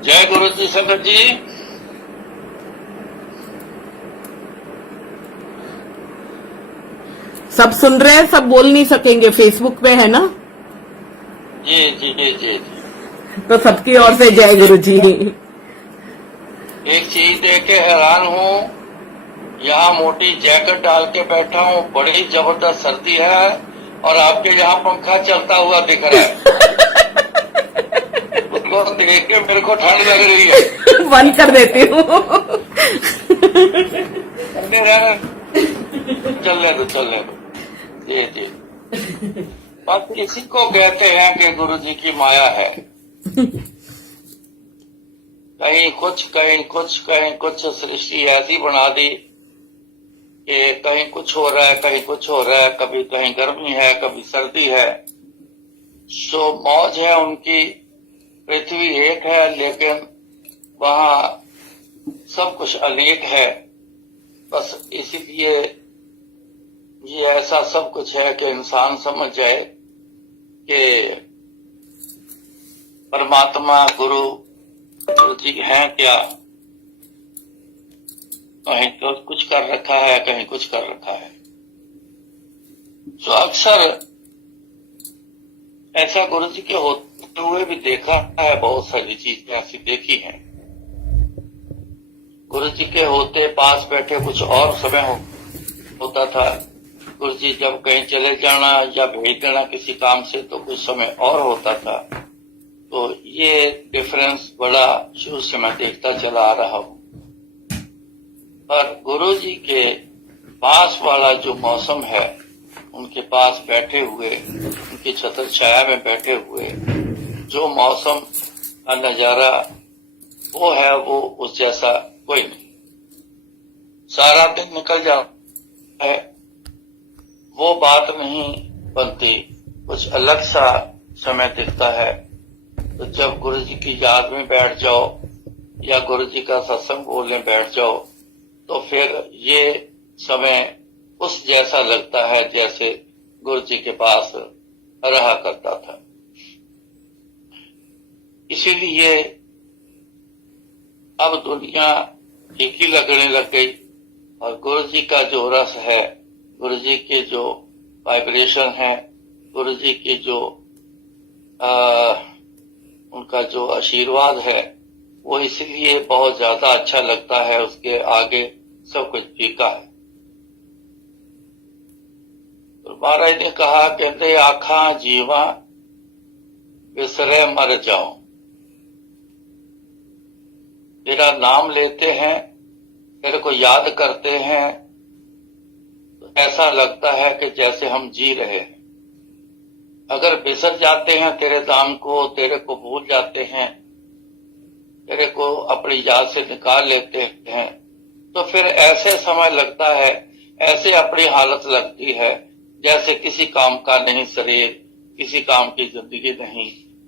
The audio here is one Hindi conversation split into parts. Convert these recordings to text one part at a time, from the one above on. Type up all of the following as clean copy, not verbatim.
जय गुरु जी संगत जी। सब सुन रहे हैं, सब बोल नहीं सकेंगे, फेसबुक पे है ना, जी जी जी जी जी। तो सबकी ओर से एक जय गुरु चीज जी। एक चीज देख के हैरान हूँ। यहाँ मोटी जैकेट डाल के बैठा हूँ, बड़ी जबरदस्त सर्दी है और आपके यहाँ पंखा चलता हुआ दिख रहा है। उसको देख के मेरे को ठंड लग रही है। बंद कर देती हूँ। नहीं रहना, चलने दो चलने दो। जी जी। बस इसी को कहते हैं कि गुरु जी की माया है। कहीं कुछ कहीं कुछ कहीं कुछ सृष्टि ऐसी बना दी कि कहीं कुछ हो रहा है, कहीं कुछ हो रहा है, कभी कहीं गर्मी है, कभी सर्दी है। सो मौज है उनकी। पृथ्वी एक है लेकिन वहाँ सब कुछ अनेक है। बस इसीलिए ये ऐसा सब कुछ है कि इंसान समझ जाए कि परमात्मा गुरु जी हैं क्या। कहीं तो कुछ कर रखा है, कहीं कुछ कर रखा है। तो अक्सर ऐसा गुरु जी के होते हुए भी देखा है, बहुत सारी चीजें ऐसी देखी हैं। गुरु जी के होते पास बैठे कुछ और समय होता था। गुरु जी जब कहीं चले जाना या भेज देना किसी काम से तो कुछ समय और होता था। तो ये डिफरेंस बड़ा शुरू से मैं देखता चला आ रहा हूँ। पर गुरु जी के पास वाला जो मौसम है, उनके पास बैठे हुए, उनकी छत्र छाया में बैठे हुए जो मौसम का नजारा वो है, वो उस जैसा कोई नहीं। सारा दिन निकल जाता है, वो बात नहीं बनती, कुछ अलग सा समय दिखता है। तो जब गुरु जी की याद में बैठ जाओ या गुरु जी का सत्संग बोलने बैठ जाओ तो फिर ये समय उस जैसा लगता है जैसे गुरु जी के पास रहा करता था। इसीलिए अब दुनिया एक ही लगने लग गई और गुरु जी का जो रस है, गुरु जी के जो वाइब्रेशन है, गुरु जी की जो उनका जो आशीर्वाद है, वो इसलिए बहुत ज्यादा अच्छा लगता है। उसके आगे सब कुछ फीका है। तो महाराज ने कहा, कहते आखा जीवा विसरे मर जाओ। तेरा नाम लेते हैं, तेरे को याद करते हैं, तो ऐसा लगता है कि जैसे हम जी रहे हैं। अगर बिसर जाते हैं तेरे नाम को, तेरे को भूल जाते हैं, तेरे को अपनी याद से निकाल लेते हैं, तो फिर ऐसे समय लगता है, ऐसे अपनी हालत लगती है जैसे किसी काम का नहीं शरीर, किसी काम की जिंदगी नहीं,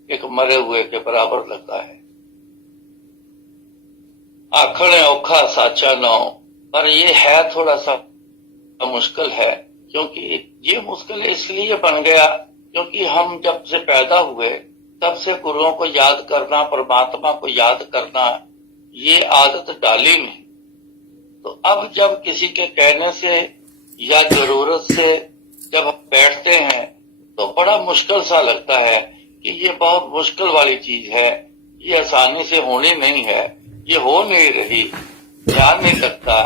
एक मरे हुए के बराबर लगता है। आखने औखा साचा नौ, पर ये है थोड़ा सा मुश्किल है। क्योंकि ये मुश्किल इसलिए बन गया क्योंकि हम जब से पैदा हुए तब से गुरुओं को याद करना, परमात्मा को याद करना, ये आदत डाली नहीं। तो अब जब किसी के कहने से या जरूरत से जब हम बैठते हैं तो बड़ा मुश्किल सा लगता है कि ये बहुत मुश्किल वाली चीज है, ये आसानी से होनी नहीं है, ये हो नहीं रही, ध्यान नहीं लगता,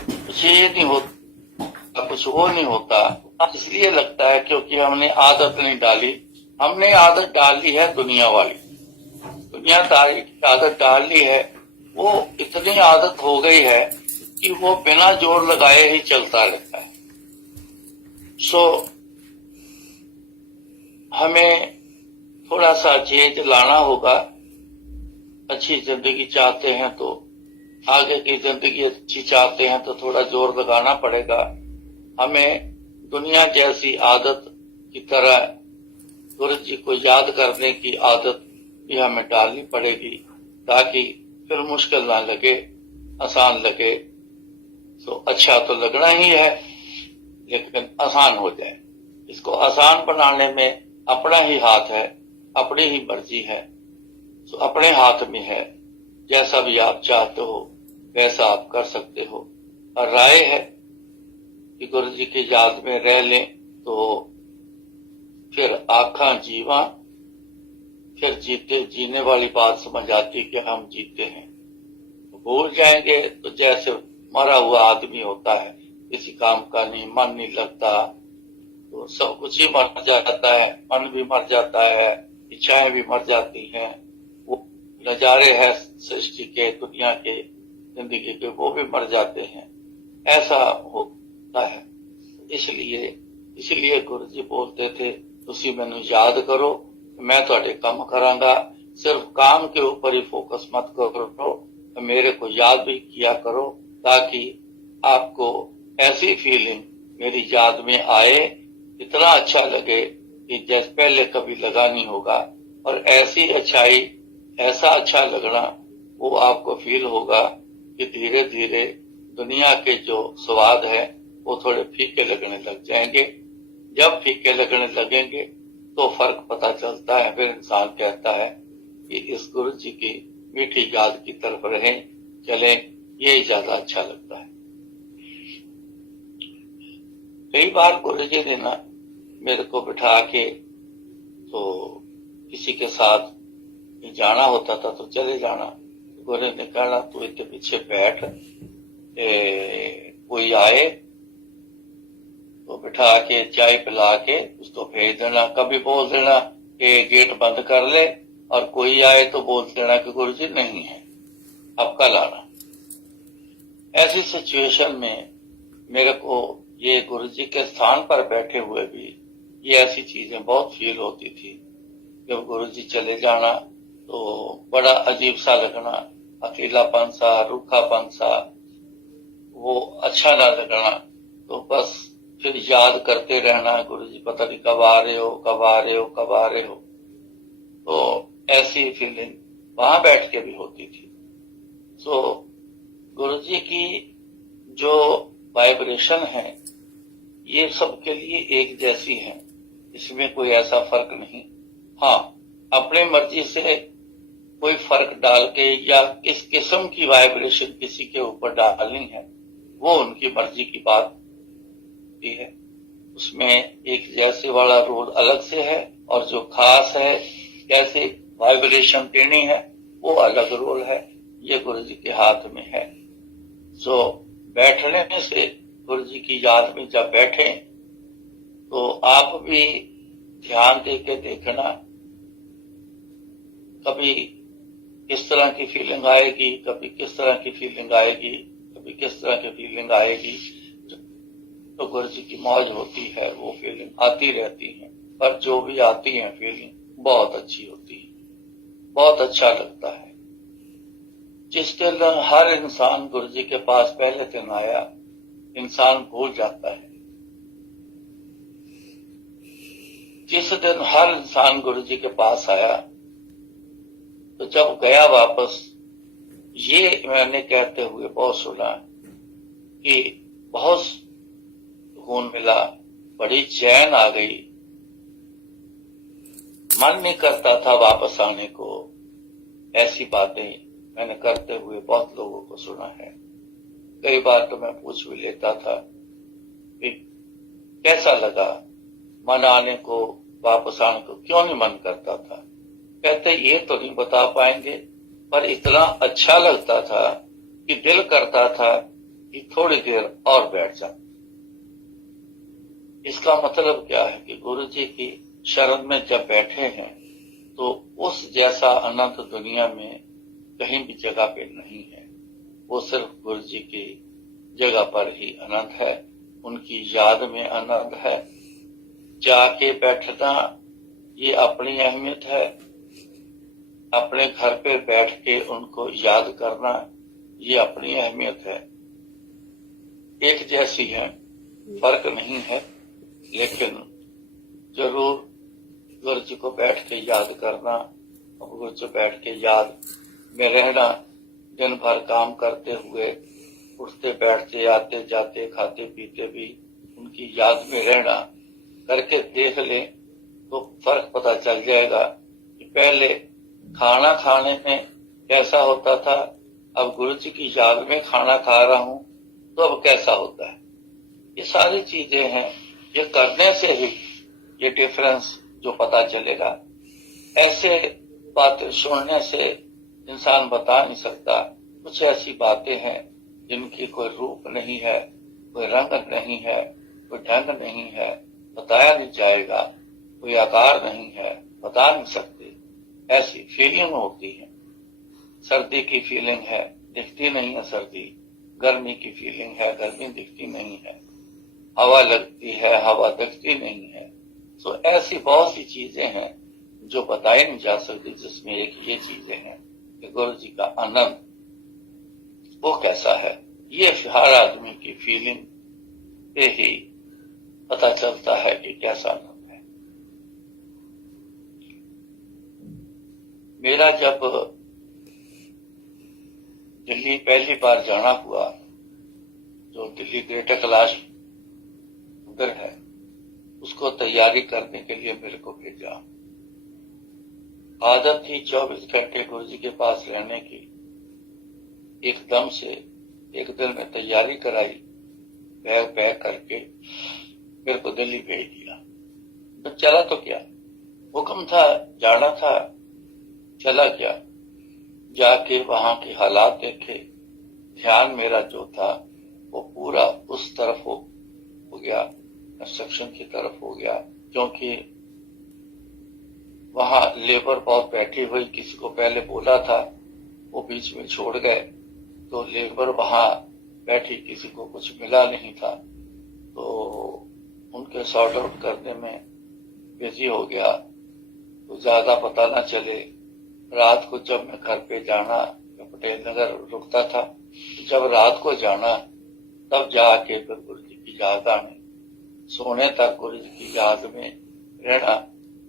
कुछ ये नहीं होता, कुछ वो नहीं होता। इसलिए लगता है क्योंकि हमने आदत नहीं डाली। हमने आदत डाल ली है दुनिया वाली, दुनियादारी की आदत डाल ली है। वो इतनी आदत हो गई है कि वो बिना जोर लगाए ही चलता रहता है। सो हमें थोड़ा सा चेंज लाना होगा। अच्छी जिंदगी चाहते हैं तो, आगे की जिंदगी अच्छी चाहते हैं तो थोड़ा जोर लगाना पड़ेगा। हमें दुनिया जैसी आदत की तरह गुरु जी को याद करने की आदत भी हमें डालनी पड़ेगी ताकि फिर मुश्किल ना लगे, आसान लगे। तो अच्छा तो लगना ही है लेकिन आसान हो जाए। इसको आसान बनाने में अपना ही हाथ है, अपनी ही मर्जी है। तो अपने हाथ में है जैसा भी आप चाहते हो वैसा आप कर सकते हो। और राय है कि गुरु जी की याद में रह लें तो फिर आखा जीवा, फिर जीते जीने वाली बात समझ आती कि हम जीते हैं। भूल जाएंगे तो जैसे मरा हुआ आदमी होता है, किसी काम का नहीं, मन नहीं लगता, तो सब कुछ ही मर जाता है, मन भी मर जाता है, इच्छाएं भी मर जाती हैं, वो नजारे हैं सृष्टि के, दुनिया के, जिंदगी के, वो भी मर जाते हैं। ऐसा होता है। इसलिए गुरु जी बोलते थे, तुसी मैनू याद करो, मैं तुहाडे काम करांगा, सिर्फ काम के ऊपर ही फोकस मत करो, मेरे को याद भी किया करो, ताकि आपको ऐसी फीलिंग मेरी याद में आए, इतना अच्छा लगे कि जैसे पहले कभी लगा नहीं होगा। और ऐसी अच्छाई, ऐसा अच्छा लगना वो आपको फील होगा कि धीरे धीरे दुनिया के जो स्वाद है वो थोड़े फीके लगने लग जाएंगे। जब फीके लगने लगेंगे तो फर्क पता चलता है। फिर इंसान कहता है कि इस गुरु जी की मीठी याद की तरफ रहें, चलें, यही ज्यादा अच्छा लगता है। कई बार गुरु जी ने ना मेरे को बिठा के, तो किसी के साथ जाना होता था तो चले जाना, गुरु ने कहना तू इतने पीछे बैठ, कोई आए तो बिठा के चाय पिला के उसको भेज देना। कभी बोल देना कि गेट बंद कर ले, और कोई आए तो बोल देना कि गुरु जी नहीं है, अब कल आना। ऐसी सिचुएशन में मेरे को ये गुरु जी के स्थान पर बैठे हुए भी ये ऐसी चीजें बहुत फील होती थी। जब गुरु जी चले जाना तो बड़ा अजीब सा लगना, अकेलापन सा, रूखापन सा, वो अच्छा ना लगना। तो बस फिर याद करते रहना, गुरु जी पता नहीं कब आ रहे हो, कब आ रहे हो, कब आ रहे हो। तो ऐसी फीलिंग वहां बैठ के भी होती थी। तो गुरु जी की जो वाइब्रेशन है ये सबके लिए एक जैसी है, इसमें कोई ऐसा फर्क नहीं। हाँ, अपने मर्जी से कोई फर्क डाल के या किस किस्म की वाइब्रेशन किसी के ऊपर डालनी है वो उनकी मर्जी की बात होती है। उसमें एक जैसे वाला रोल अलग से है, और जो खास है कैसे वाइब्रेशन देनी है वो अलग रोल है। ये गुरु जी के हाथ में है। सो बैठने से गुरु जी की याद में जब बैठे तो आप भी ध्यान दे के देखना, कभी किस तरह की फीलिंग आएगी, कभी किस तरह की फीलिंग आएगी, कभी किस तरह की फीलिंग आएगी। तो गुरु जी की मौज होती है, वो फीलिंग आती रहती है, पर जो भी आती है फीलिंग बहुत अच्छी होती है, बहुत अच्छा लगता है। जिस दिन हर इंसान गुरु जी के पास पहले दिन आया, इंसान भूल जाता है। जिस दिन हर इंसान गुरु जी के पास आया तो जब गया वापस, ये मैंने कहते हुए बहुत सुना कि बहुत सुकून मिला, बड़ी चैन आ गई, मन नहीं करता था वापस आने को। ऐसी बातें मैंने करते हुए बहुत लोगों को सुना है। कई बार तो मैं पूछ भी लेता था कि कैसा लगा, मन आने को, वापस आने को क्यों नहीं मन करता था। कहते ये तो नहीं बता पाएंगे, पर इतना अच्छा लगता था कि दिल करता था कि थोड़ी देर और बैठ जाए। इसका मतलब क्या है कि गुरु जी की शरण में जब बैठे हैं तो उस जैसा आनंद दुनिया में कहीं भी जगह पे नहीं है। वो सिर्फ गुरु जी की जगह पर ही आनंद है, उनकी याद में आनंद है। जाके बैठना ये अपनी अहमियत है, अपने घर पे बैठ के उनको याद करना ये अपनी अहमियत है। एक जैसी है, फर्क नहीं है, लेकिन जरूर गुरु जी को बैठ के याद करना और गुरु जी बैठ के याद में रहना। दिन भर काम करते हुए, उठते बैठते, आते जाते, खाते पीते भी उनकी याद में रहना, करके देख ले तो फर्क पता चल जाएगा कि पहले खाना खाने में कैसा होता था, अब गुरु जी की याद में खाना खा रहा हूं तो अब कैसा होता है। ये सारी चीजें हैं, ये करने से ही ये डिफरेंस जो पता चलेगा। ऐसे बातें सुनने से इंसान बता नहीं सकता। कुछ ऐसी बातें हैं जिनकी कोई रूप नहीं है, कोई रंग नहीं है, कोई ढंग नहीं है, बताया नहीं जाएगा, कोई आकार नहीं है, बता नहीं सकते। ऐसी फीलिंग होती है। सर्दी की फीलिंग है, दिखती नहीं है सर्दी। गर्मी की फीलिंग है, गर्मी दिखती नहीं है। हवा लगती है, हवा दिखती नहीं है। तो ऐसी बहुत सी चीजें हैं जो बताई नहीं जा सकती, जिसमें एक ये चीजें हैं कि गुरु जी का आनंद वो कैसा है। ये हर आदमी की फीलिंग से ही पता चलता है कि कैसा आनंद है। मेरा जब दिल्ली पहली बार जाना हुआ, जो दिल्ली ग्रेटर कैलाश मंदिर है, उसको तैयारी करने के लिए मेरे को भेजा। आदत थी 24 घंटे गुरु जी के पास रहने की। एकदम से एक दिन में तैयारी कराई, बैग पैक करके मेरे को दिल्ली भेज दिया। तो चला तो क्या, हुक्म था, जाना था, चला गया। जाके वहां के हालात देखे, ध्यान मेरा जो था वो पूरा उस तरफ हो गया, कंस्ट्रक्शन की तरफ हो गया। क्योंकि वहां लेबर बहुत बैठी हुई, किसी को पहले बोला था वो बीच में छोड़ गए, तो लेबर वहां बैठी, किसी को कुछ मिला नहीं था, तो उनके सॉर्ट आउट करने में बिजी हो गया। तो ज्यादा पता ना चले। रात को जब मैं घर पे जाना, पटेल नगर रुकता था, जब रात को जाना तब जाके फिर गुरु जी की याद आने, सोने तक गुरु जी की याद में रहना,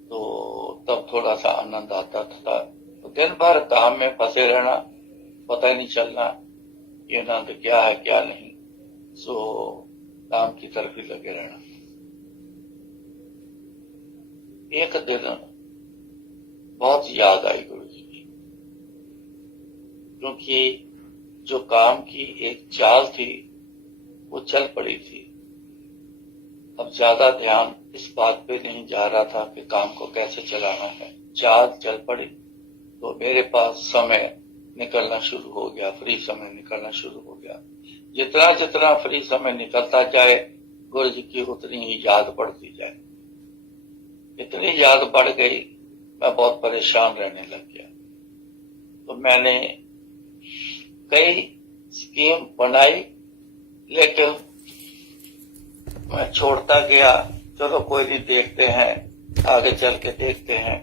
तो तब थोड़ा सा आनंद आता था। तो दिन भर काम में फंसे रहना, पता ही नहीं चलना ये आनंद क्या है क्या नहीं, सो काम की तरफ ही लगे रहना। एक दिन बहुत याद आई गुरु जी की, क्योंकि जो काम की एक चाल थी वो चल पड़ी थी। अब ज्यादा ध्यान इस बात पे नहीं जा रहा था कि काम को कैसे चलाना है। चाल चल पड़ी तो मेरे पास समय निकलना शुरू हो गया, फ्री समय निकलना शुरू हो गया। जितना जितना फ्री समय निकलता जाए गुरु जी की उतनी ही याद बढ़ती जाए। इतनी याद बढ़ गई, मैं बहुत परेशान रहने लग गया। तो मैंने कई स्कीम बनाई, लेकिन मैं छोड़ता गया। चलो कोई नहीं, देखते हैं, आगे चल के देखते हैं,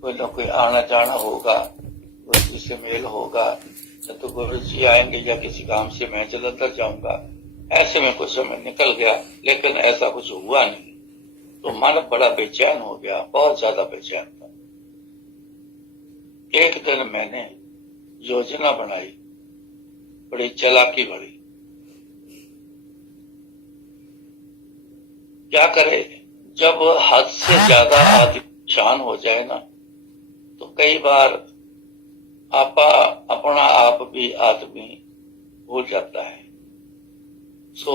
कोई ना कोई आना जाना होगा, गुरु जी से मेल होगा, या तो गुरु जी आएंगे या किसी काम से मैं जलंधर जाऊंगा। ऐसे में कुछ समय निकल गया, लेकिन ऐसा कुछ हुआ नहीं। तो मन बड़ा बेचैन हो गया, बहुत ज्यादा बेचैन था। एक दिन मैंने योजना बनाई, बड़ी चालाकी बड़ी। क्या करे, जब हद से ज्यादा आदमी परेशान हो जाए ना, तो कई बार अपना आप भी आदमी भूल जाता है। सो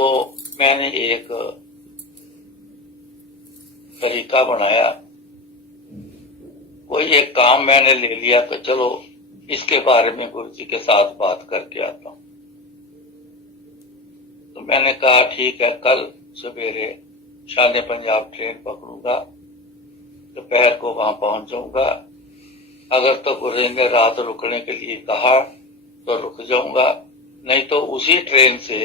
मैंने एक तरीका बनाया, कोई एक काम मैंने ले लिया तो चलो इसके बारे में गुरु जी के साथ बात करके आता हूं। तो मैंने कहा ठीक है, कल सवेरे शान पंजाब ट्रेन पकड़ूंगा, दोपहर को वहां पहुंच जाऊंगा। अगर तो गुरु ने रात रुकने के लिए कहा तो रुक जाऊंगा, नहीं तो उसी ट्रेन से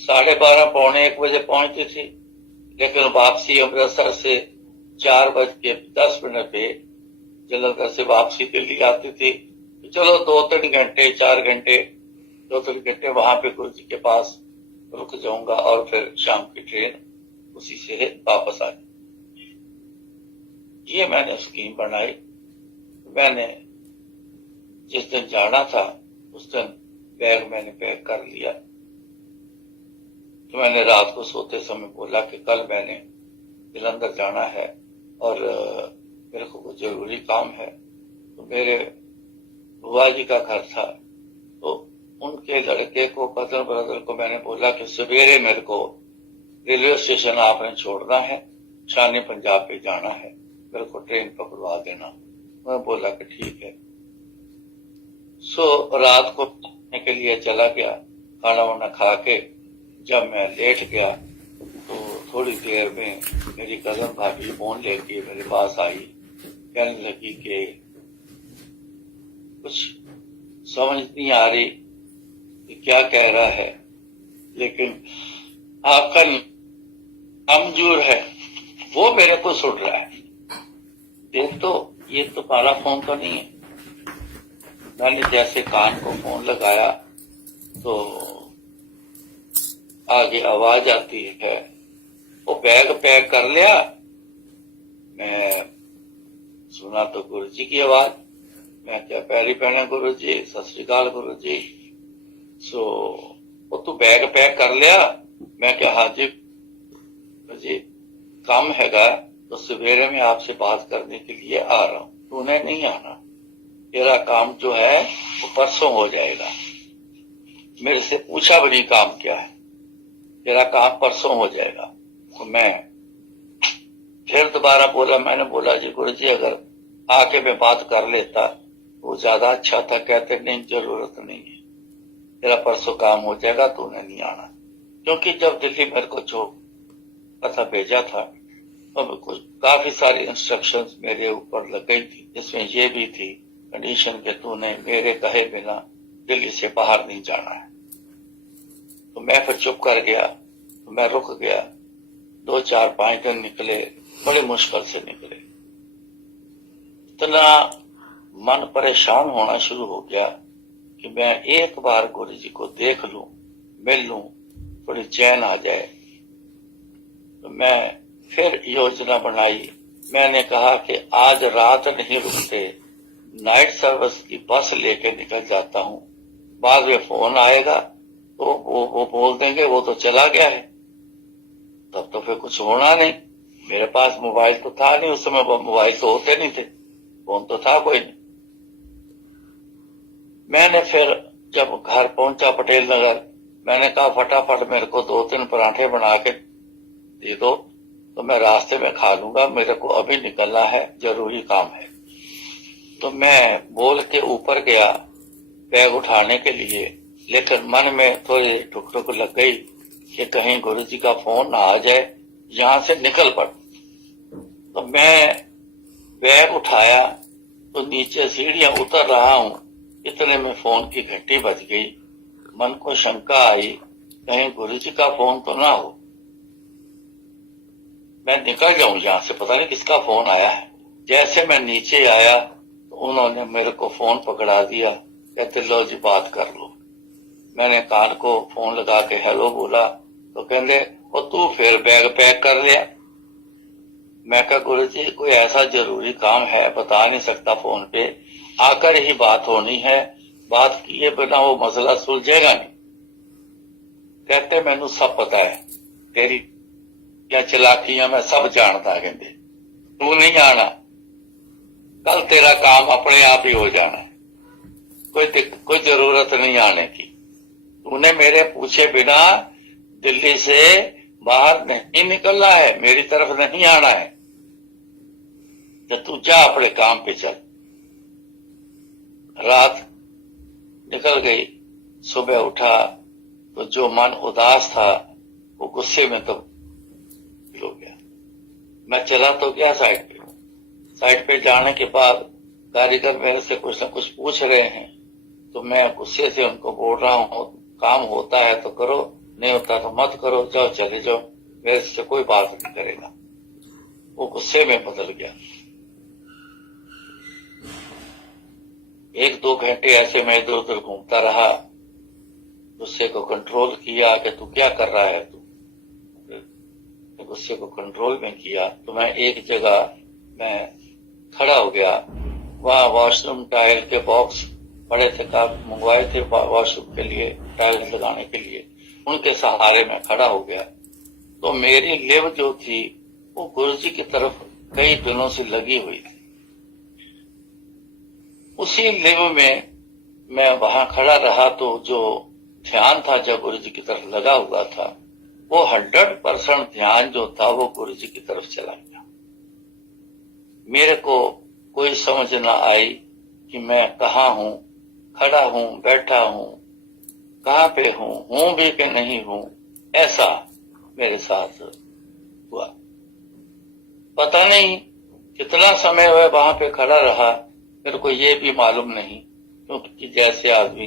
12:30 पौने 1 बजे पहुंचती थी, लेकिन वापसी अमृतसर से 4:10 पे जलंधर से वापसी दिल्ली आती थी। तो चलो 2-3 घंटे 4 घंटे 2-3 घंटे वहां पे गुरु जी के पास रुक जाऊंगा और फिर शाम की ट्रेन उसी से वापस आ गई। ये मैंने स्कीम बनाई। मैंने जिस दिन जाना था उस दिन बैग मैंने पैक कर लिया। तो मैंने रात को सोते समय बोला कि कल मैंने जलंधर जाना है और मेरे को कुछ जरूरी काम है। तो मेरे बुआ जी का घर था। तो उनके लड़के को, कजन ब्रदर को मैंने बोला कि सवेरे मेरे को रेलवे स्टेशन आपने छोड़ना है, शानी पंजाब पे जाना है, मेरे को ट्रेन पकड़वा देना। मैं बोला कि ठीक है। सो रात को सोने के लिए चला गया। खाना वाना खा के जब मैं लेट गया तो थोड़ी देर में मेरी कजन भाभी फोन लेके मेरे पास आई, कहने लगी कि कुछ समझ नहीं आ रही कि क्या कह रहा है, लेकिन आपका नामजूर है वो मेरे को सुन रहा है। देख तो ये तुम्हारा फोन तो नहीं है। मैंने जैसे कान को फोन लगाया तो आगे आवाज आती है, वो बैग पैक कर लिया। मैं सुना तो गुरु जी की आवाज। मैं क्या पैरी पहने गुरु जी, सत श्री अकाल गुरु जी। सो वो तू बैग पैक कर लिया? मैं क्या हाँ जी गुरु जी, काम हैगा तो सवेरे में आपसे बात करने के लिए आ रहा हूं, तूने नहीं आना, तेरा काम जो है वो परसों हो जाएगा। मेरे से पूछा भी नहीं काम क्या है, तेरा काम परसों हो जाएगा। तो मैं फिर दोबारा बोला, मैंने बोला जी गुरु जी अगर आके मैं बात कर लेता वो ज्यादा अच्छा था। कहते नहीं जरूरत नहीं है, तेरा परसों काम हो जाएगा, तूने नहीं आना। क्योंकि जब दिल्ली मेरे को छोड़ा था, भेजा था, तो कुछ काफी सारी इंस्ट्रक्शंस मेरे ऊपर लग गई थी, जिसमें ये भी थी कंडीशन के तूने मेरे कहे बिना दिल्ली से बाहर नहीं जाना है। तो मैं फिर चुप कर गया, तो मैं रुक गया। 2-4-5 दिन निकले, बड़े मुश्किल से निकले। इतना मन परेशान होना शुरू हो गया कि मैं एक बार गुरु जी को देख लूं, मिल लूं, थोड़ी चैन आ जाए। तो मैं फिर योजना बनाई। मैंने कहा कि आज रात नहीं रुकते, नाइट सर्विस की बस लेके निकल जाता हूं। बाद में फोन आएगा तो वो बोल देंगे वो तो चला गया है, तब तो फिर कुछ होना नहीं। मेरे पास मोबाइल तो था नहीं उस समय, मोबाइल तो होते नहीं थे, फोन तो था कोई नहीं। मैंने फिर जब घर पहुंचा पटेल नगर, मैंने कहा फटाफट मेरे को 2-3 पराठे बना के दे दो तो मैं रास्ते में खा लूंगा, मेरे को अभी निकलना है, जरूरी काम है। तो मैं बोल के ऊपर गया बैग उठाने के लिए, लेकिन मन में थोड़ी ठुक ठुक लग गई कि कहीं गुरु जी का फोन ना आ जाए, यहां से निकल पड़। तो मैं बैग उठाया तो नीचे सीढ़ियां उतर रहा हूं, इतने में फोन की घंटी बज गई। मन को शंका आई कहीं गुरु जी का फोन तो ना हो, मैं निकल जाऊं यहां से, पता नहीं किसका फोन आया है। जैसे मैं नीचे आया तो उन्होंने मेरे को फोन पकड़ा दिया, कहते लो जी बात कर लो। मैंने कान को फोन लगा के हेलो बोला तो कहते वो तू फिर बैग पैक कर लिया। मैं कहा गुरु जी कोई ऐसा जरूरी काम है, बता नहीं सकता, फोन पे आकर ही बात होनी है, बात किए बिना वो मसला सुलझेगा नहीं। कहते मैनू सब पता है, तेरी क्या चलाकियां मैं सब जानता, कहते तू नहीं आना, कल तेरा काम अपने आप ही हो जाना है, कोई जरूरत नहीं आने की। तूने मेरे पूछे बिना दिल्ली से बाहर नहीं निकलना है, मेरी तरफ नहीं आना है, तो तू जा अपने काम पे चल। रात निकल गई, सुबह उठा तो जो मन उदास था वो गुस्से में तो हो गया। मैं चला तो गया साइड पे जाने के बाद कारीगर मेरे से कुछ न कुछ पूछ रहे हैं, तो मैं गुस्से से उनको बोल रहा हूं काम होता है तो करो, नहीं होता तो मत करो, जाओ चले जाओ, मेरे से कोई बात नहीं करेगा। वो गुस्से में बदल गया। 1-2 घंटे ऐसे मैं इधर उधर घूमता रहा, गुस्से को कंट्रोल किया कि तू क्या कर रहा है, तू गुस्से को कंट्रोल में किया। तो मैं एक जगह मैं खड़ा हो गया, वहां वॉशरूम टाइल के बॉक्स पड़े थे, काफी मंगवाए थे वॉशरूम के लिए, टाइल लगाने के लिए, उनके सहारे में खड़ा हो गया। तो मेरी लिव जो थी वो गुरुजी की तरफ कई दिनों से लगी हुई थी। उसी लिव में मैं वहां खड़ा रहा तो जो ध्यान था जब गुरु जी की तरफ लगा हुआ था, वो 100% ध्यान जो था वो गुरु जी की तरफ चला गया। मेरे को कोई समझ ना आई कि मैं कहाँ हूं, खड़ा हूं, बैठा हूं, कहाँ पे हूं भी कि नहीं हूं। ऐसा मेरे साथ हुआ। पता नहीं कितना समय वह वहां पे खड़ा रहा, मेरे को ये भी मालूम नहीं, क्योंकि जैसे आदमी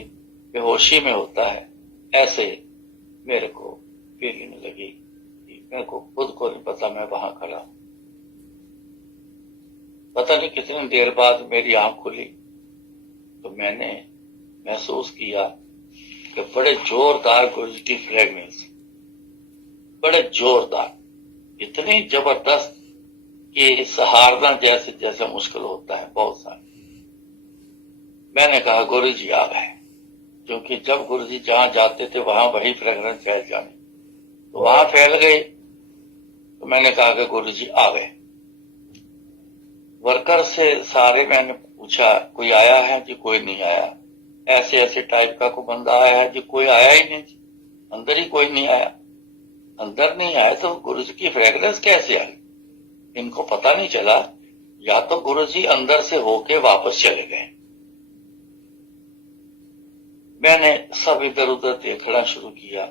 बेहोशी में होता है ऐसे मेरे को फीलिंग लगी कि मेरे को खुद को नहीं पता मैं वहां खड़ा हूं। पता नहीं कितनी देर बाद मेरी आंख खुली तो मैंने महसूस किया कि बड़े जोरदार गुरु जी की फ्रेगनेंस, बड़े जोरदार, इतनी जबरदस्त कि सहारना जैसे जैसे मुश्किल होता है बहुत सारा। मैंने कहा गुरु जी आ गए, क्योंकि जब गुरु जी जहां जाते थे वहां वही फ्रेगनेंस फैल जाने, तो वहां फैल गई। तो मैंने कहा कि गुरु जी आ गए। वर्कर से सारे मैंने पूछा कोई आया है जी? कोई नहीं आया। ऐसे ऐसे टाइप का कोई बंदा आया है जी? कोई आया ही नहीं, अंदर ही कोई नहीं आया। अंदर नहीं आया तो गुरु जी की फ्रेगनेंस कैसे आई? इनको पता नहीं चला, या तो गुरु जी अंदर से होके वापस चले गए। मैंने सब इधर उधर देखना शुरू किया,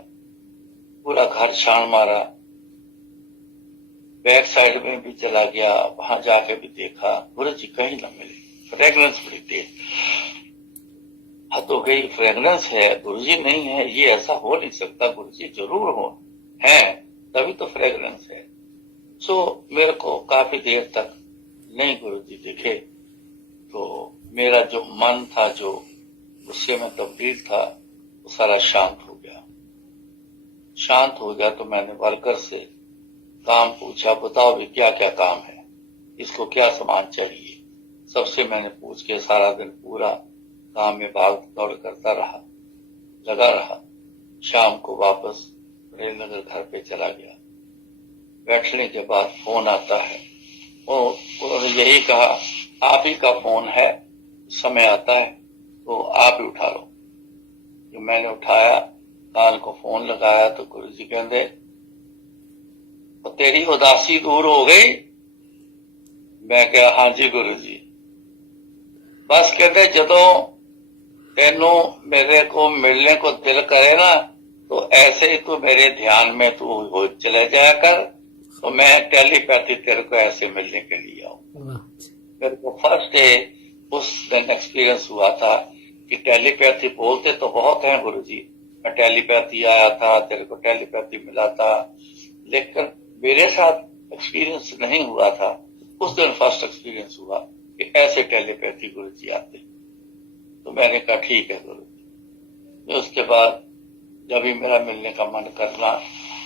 पूरा घर छान मारा, बैक साइड में भी चला गया, वहां जाके भी देखा, गुरु जी कहीं न मिले। फ्रेगनेंस बड़ी तेज, हद हो गई। फ्रेगनेंस है, गुरु जी नहीं है, ये ऐसा हो नहीं सकता, गुरु जी जरूर हो, है तभी तो फ्रेगनेंस है। सो मेरे को काफी देर तक नहीं गुरु जी दिखे, तो मेरा जो मन था, जो गुस्से में तब्दील था, वो सारा शांत हो गया। शांत हो गया तो मैंने वर्कर से काम पूछा, बताओ भी क्या क्या काम है, इसको क्या सामान चाहिए। सबसे मैंने पूछ के सारा दिन पूरा काम में भाग दौड़ करता रहा, लगा रहा। शाम को वापस रेलनगर घर पे चला गया। बैठने के बाद फोन आता है, उन्होंने यही कहा आप ही का फोन है, समय आता है तो आप ही उठा लो। जो मैंने उठाया, कान को फोन लगाया तो गुरु जी कहते तो तेरी उदासी दूर हो गई। मैं कहा हाँ जी गुरु जी। बस कहते जदों तेनू मेरे को मिलने को दिल करे ना, तो ऐसे ही तू मेरे ध्यान में तू हो चले जाया कर, तो मैं टेलीपैथी तेरे को ऐसे मिलने के लिए आऊं। मेरे को फर्स्ट डे उस दिन एक्सपीरियंस हुआ था कि टेलीपैथी बोलते तो बहुत हैं गुरु जी, मैं टेलीपैथी आया था, तेरे को टेलीपैथी मिला था, लेकिन मेरे साथ एक्सपीरियंस नहीं हुआ था। उस दिन फर्स्ट एक्सपीरियंस हुआ कि ऐसे टेलीपैथी गुरु जी आते। तो मैंने कहा ठीक है गुरु जी। उसके बाद जब भी मेरा मिलने का मन करना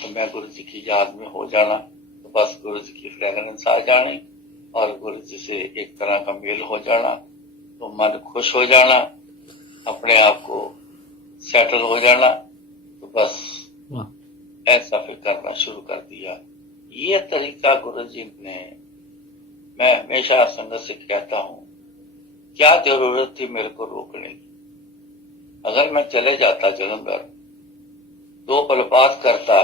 तो मैं गुरु जी की याद में हो जाना, तो बस गुरु जी की फ्रेगनेंस आ जानी और गुरु जी से एक तरह का मेल हो जाना, तो मन खुश हो जाना, अपने आप को सेटल हो जाना। तो बस ऐसा फिर करना शुरू कर दिया। ये तरीका गुरु जी ने, मैं हमेशा संगत से कहता हूं, क्या जरूरत थी मेरे को रोकने की? अगर मैं चले जाता जलंधर, 2 पल बात करता,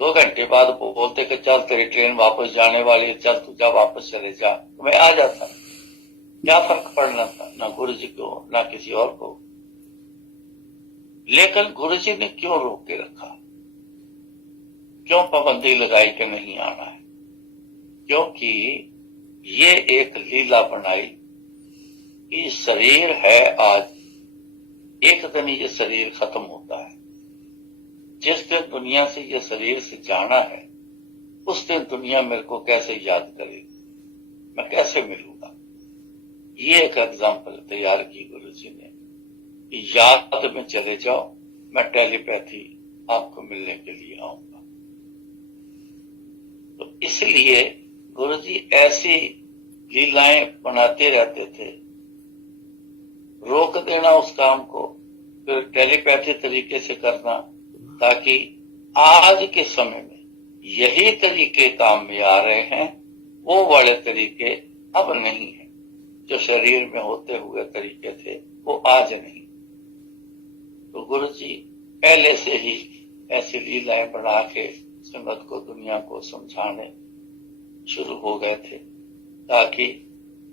2 घंटे बाद बोलते कि चल तेरी ट्रेन वापस जाने वाली है, चल तू जा वापस चले जा, तो मैं आ जाता। क्या फर्क पड़ना था, ना गुरु जी को ना किसी और को। लेकिन गुरु जी ने क्यों रोक के रखा? क्यों पाबंदी लगाई कि नहीं आना है? क्योंकि ये एक लीला बनाई कि शरीर है आज, एक दिन ये शरीर खत्म होता है। जिस दिन दुनिया से ये शरीर से जाना है, उस दिन दुनिया मेरे को कैसे याद करेगी, मैं कैसे मिलूंगा। ये एक एग्जाम्पल तैयार की गुरु जी ने कि याद में चले जाओ, मैं टेलीपैथी आपको मिलने के लिए आऊंगा। तो इसलिए गुरु जी ऐसी लीलाएं बनाते रहते थे। रोक देना उस काम को, फिर टेलीपैथी तरीके से करना, ताकि आज के समय में यही तरीके काम में आ रहे हैं, वो वाले तरीके अब नहीं है। जो शरीर में होते हुए तरीके थे वो आज नहीं। तो गुरु जी पहले से ही ऐसी लीलाएं बना के संगत को, दुनिया को समझाने शुरू हो गए थे, ताकि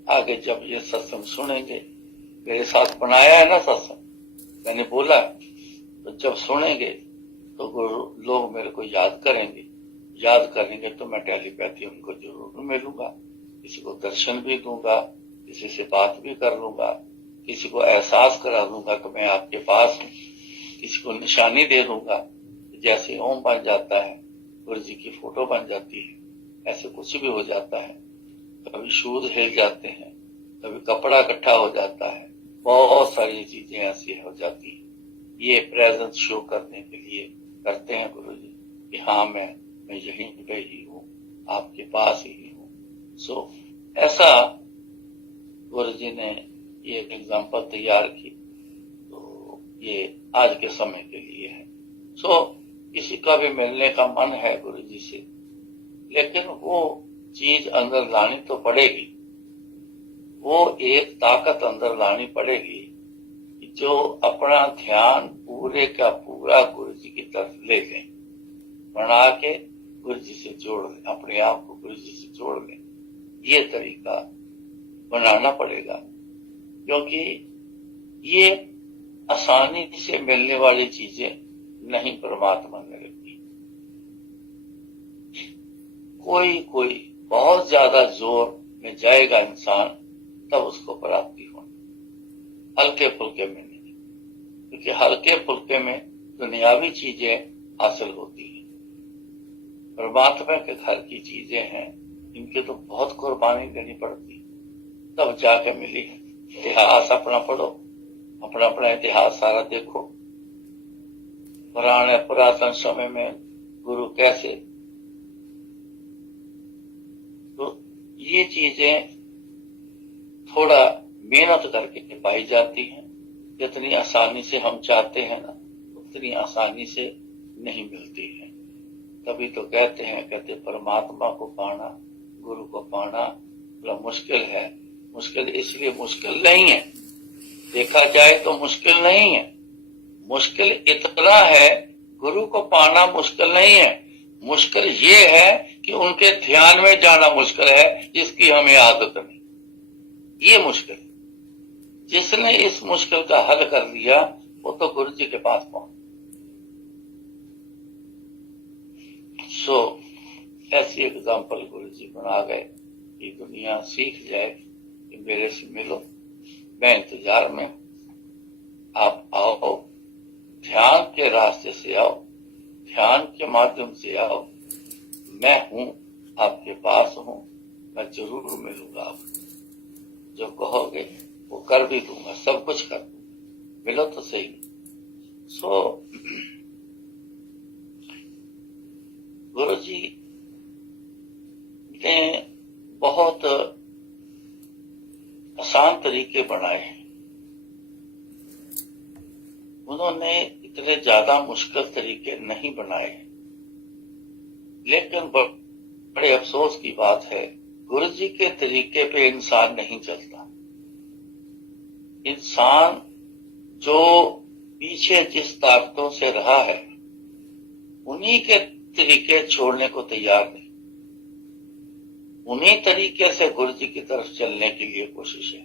आगे जब ये सत्संग सुनेंगे, मेरे साथ बनाया है ना सत्संग, मैंने बोला, तो जब सुनेंगे तो गुरु लोग मेरे को याद करेंगे तो मैं टेलीपैथी उनको जरूर मिलूंगा, किसी को दर्शन भी दूंगा, किसी से बात भी कर लूंगा, किसी को एहसास करा दूंगा कि मैं आपके पास हूं, किसी को निशानी दे दूंगा, जैसे ओम बन जाता है, गुरु जी की फोटो बन जाती है, ऐसे कुछ भी हो जाता है। कभी शूज हिल जाते हैं, कभी कपड़ा इकट्ठा हो जाता है, बहुत सारी चीजें ऐसी हो जाती है। ये प्रेजेंस शो करने के लिए करते हैं गुरु जी कि हाँ मैं यहीं पे ही हूँ, आपके पास ही हूँ। सो ऐसा गुरु जी ने ये एग्जाम्पल तैयार की, तो ये आज के समय के लिए है। सो किसी का भी मिलने का मन है गुरु जी से, लेकिन वो चीज अंदर लानी तो पड़ेगी, वो एक ताकत अंदर लानी पड़ेगी जो अपना ध्यान पूरे का पूरा गुरु जी की तरफ ले लें, बना के गुरु जी से जोड़ लें, अपने आप को गुरु जी से जोड़ लें। ये तरीका बनाना पड़ेगा, क्योंकि ये आसानी से मिलने वाली चीजें नहीं परमात्मा ने रखी। कोई बहुत ज्यादा जोर में जाएगा इंसान, तब उसको प्राप्ति होनी, हल्के फुल्के में नहीं, क्योंकि हल्के फुल्के में दुनियावी चीजें हासिल होती हैं। परमात्मा के घर की चीजें हैं, इनके तो बहुत कुर्बानी देनी पड़ती, तब जाके मिली है। इतिहास अपना पढ़ो, अपना इतिहास सारा देखो, पुरातन समय में गुरु कैसे, तो ये चीजें थोड़ा मेहनत करके पाई जाती हैं। जितनी आसानी से हम चाहते हैं ना, उतनी आसानी से नहीं मिलती है। तभी तो कहते परमात्मा को पाना, गुरु को पाना बड़ा मुश्किल है। मुश्किल इसलिए मुश्किल नहीं है, देखा जाए तो मुश्किल नहीं है, मुश्किल इतना है, गुरु को पाना मुश्किल नहीं है, मुश्किल ये है कि उनके ध्यान में जाना मुश्किल है, जिसकी हमें आदत नहीं। ये मुश्किल, जिसने इस मुश्किल का हल कर दिया वो तो गुरु जी के पास पहुंच। सो ऐसी एग्जाम्पल गुरु जी बना गए कि दुनिया सीख जाए कि मेरे से मिलो, मैं इंतजार में, आप आओ, ध्यान के रास्ते से आओ, ध्यान के माध्यम से आओ, मैं हूं, आपके पास हूं, मैं जरूर मिलूंगा आपको, जो कहोगे वो कर भी दूंगा, सब कुछ कर दूंगा, मिलो तो सही। सो गुरु जी ने बहुत आसान तरीके बनाए हैं, उन्होंने इतने ज्यादा मुश्किल तरीके नहीं बनाए हैं। लेकिन बड़े अफसोस की बात है, गुरु जी के तरीके पे इंसान नहीं चलता। इंसान जो पीछे जिस ताकतों से रहा है, उन्हीं के तरीके छोड़ने को तैयार नहीं, उन्हीं तरीके से गुरु जी की तरफ चलने के लिए कोशिश है।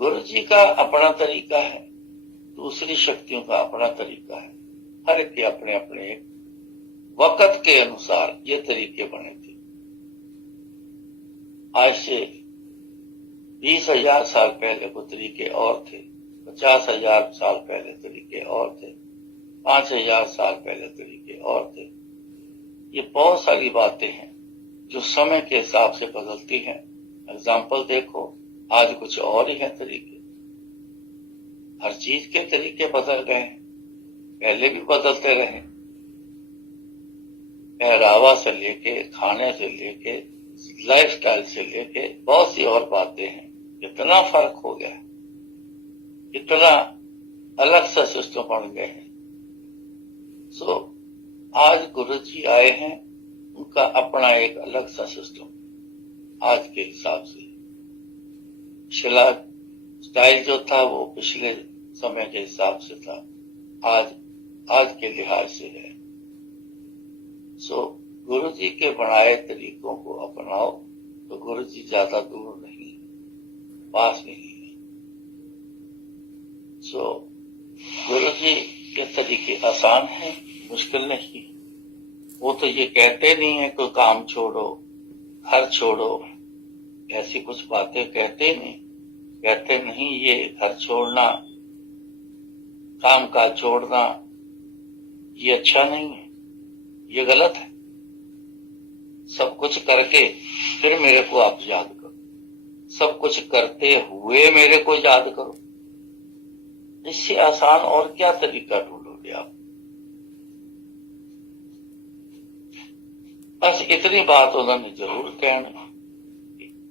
गुरु जी का अपना तरीका है, दूसरी शक्तियों का अपना तरीका है, हर एक के अपने अपने वक्त के अनुसार ये तरीके बने थे। आज से 20,000 साल पहले वो तरीके और थे, 50,000 साल पहले तरीके और थे, 5,000 साल पहले तरीके और थे। ये बहुत सारी बातें हैं जो समय के हिसाब से बदलती हैं। एग्जाम्पल देखो, आज कुछ और ही है तरीके, हर चीज के तरीके बदल गए हैं, पहले भी बदलते रहे, पहरावा से लेके, खाने से लेके, लाइफस्टाइल से लेके बहुत सी और बातें हैं। इतना फर्क हो गया, इतना अलग सा सिस्टम बन गए हैं। सो आज गुरु जी आए हैं, उनका अपना एक अलग सा सिस्टम आज के हिसाब से। शिला स्टाइल जो था वो पिछले समय के हिसाब से था, आज के लिहाज से है। सो गुरु जी के बनाए तरीकों को अपनाओ तो गुरु जी ज्यादा दूर नहीं, पास नहीं है। सो गुरु जी के तरीके आसान हैं, मुश्किल नहीं। वो तो ये कहते नहीं है कोई काम छोड़ो, घर छोड़ो, ऐसी कुछ बातें कहते नहीं। ये घर छोड़ना, काम काज छोड़ना, ये अच्छा नहीं है, ये गलत है। सब कुछ करके फिर मेरे को आप याद करो, सब कुछ करते हुए मेरे को याद करो। इससे आसान और क्या तरीका ढूंढोगे आप? बस इतनी बात उन्होंने जरूर कहना,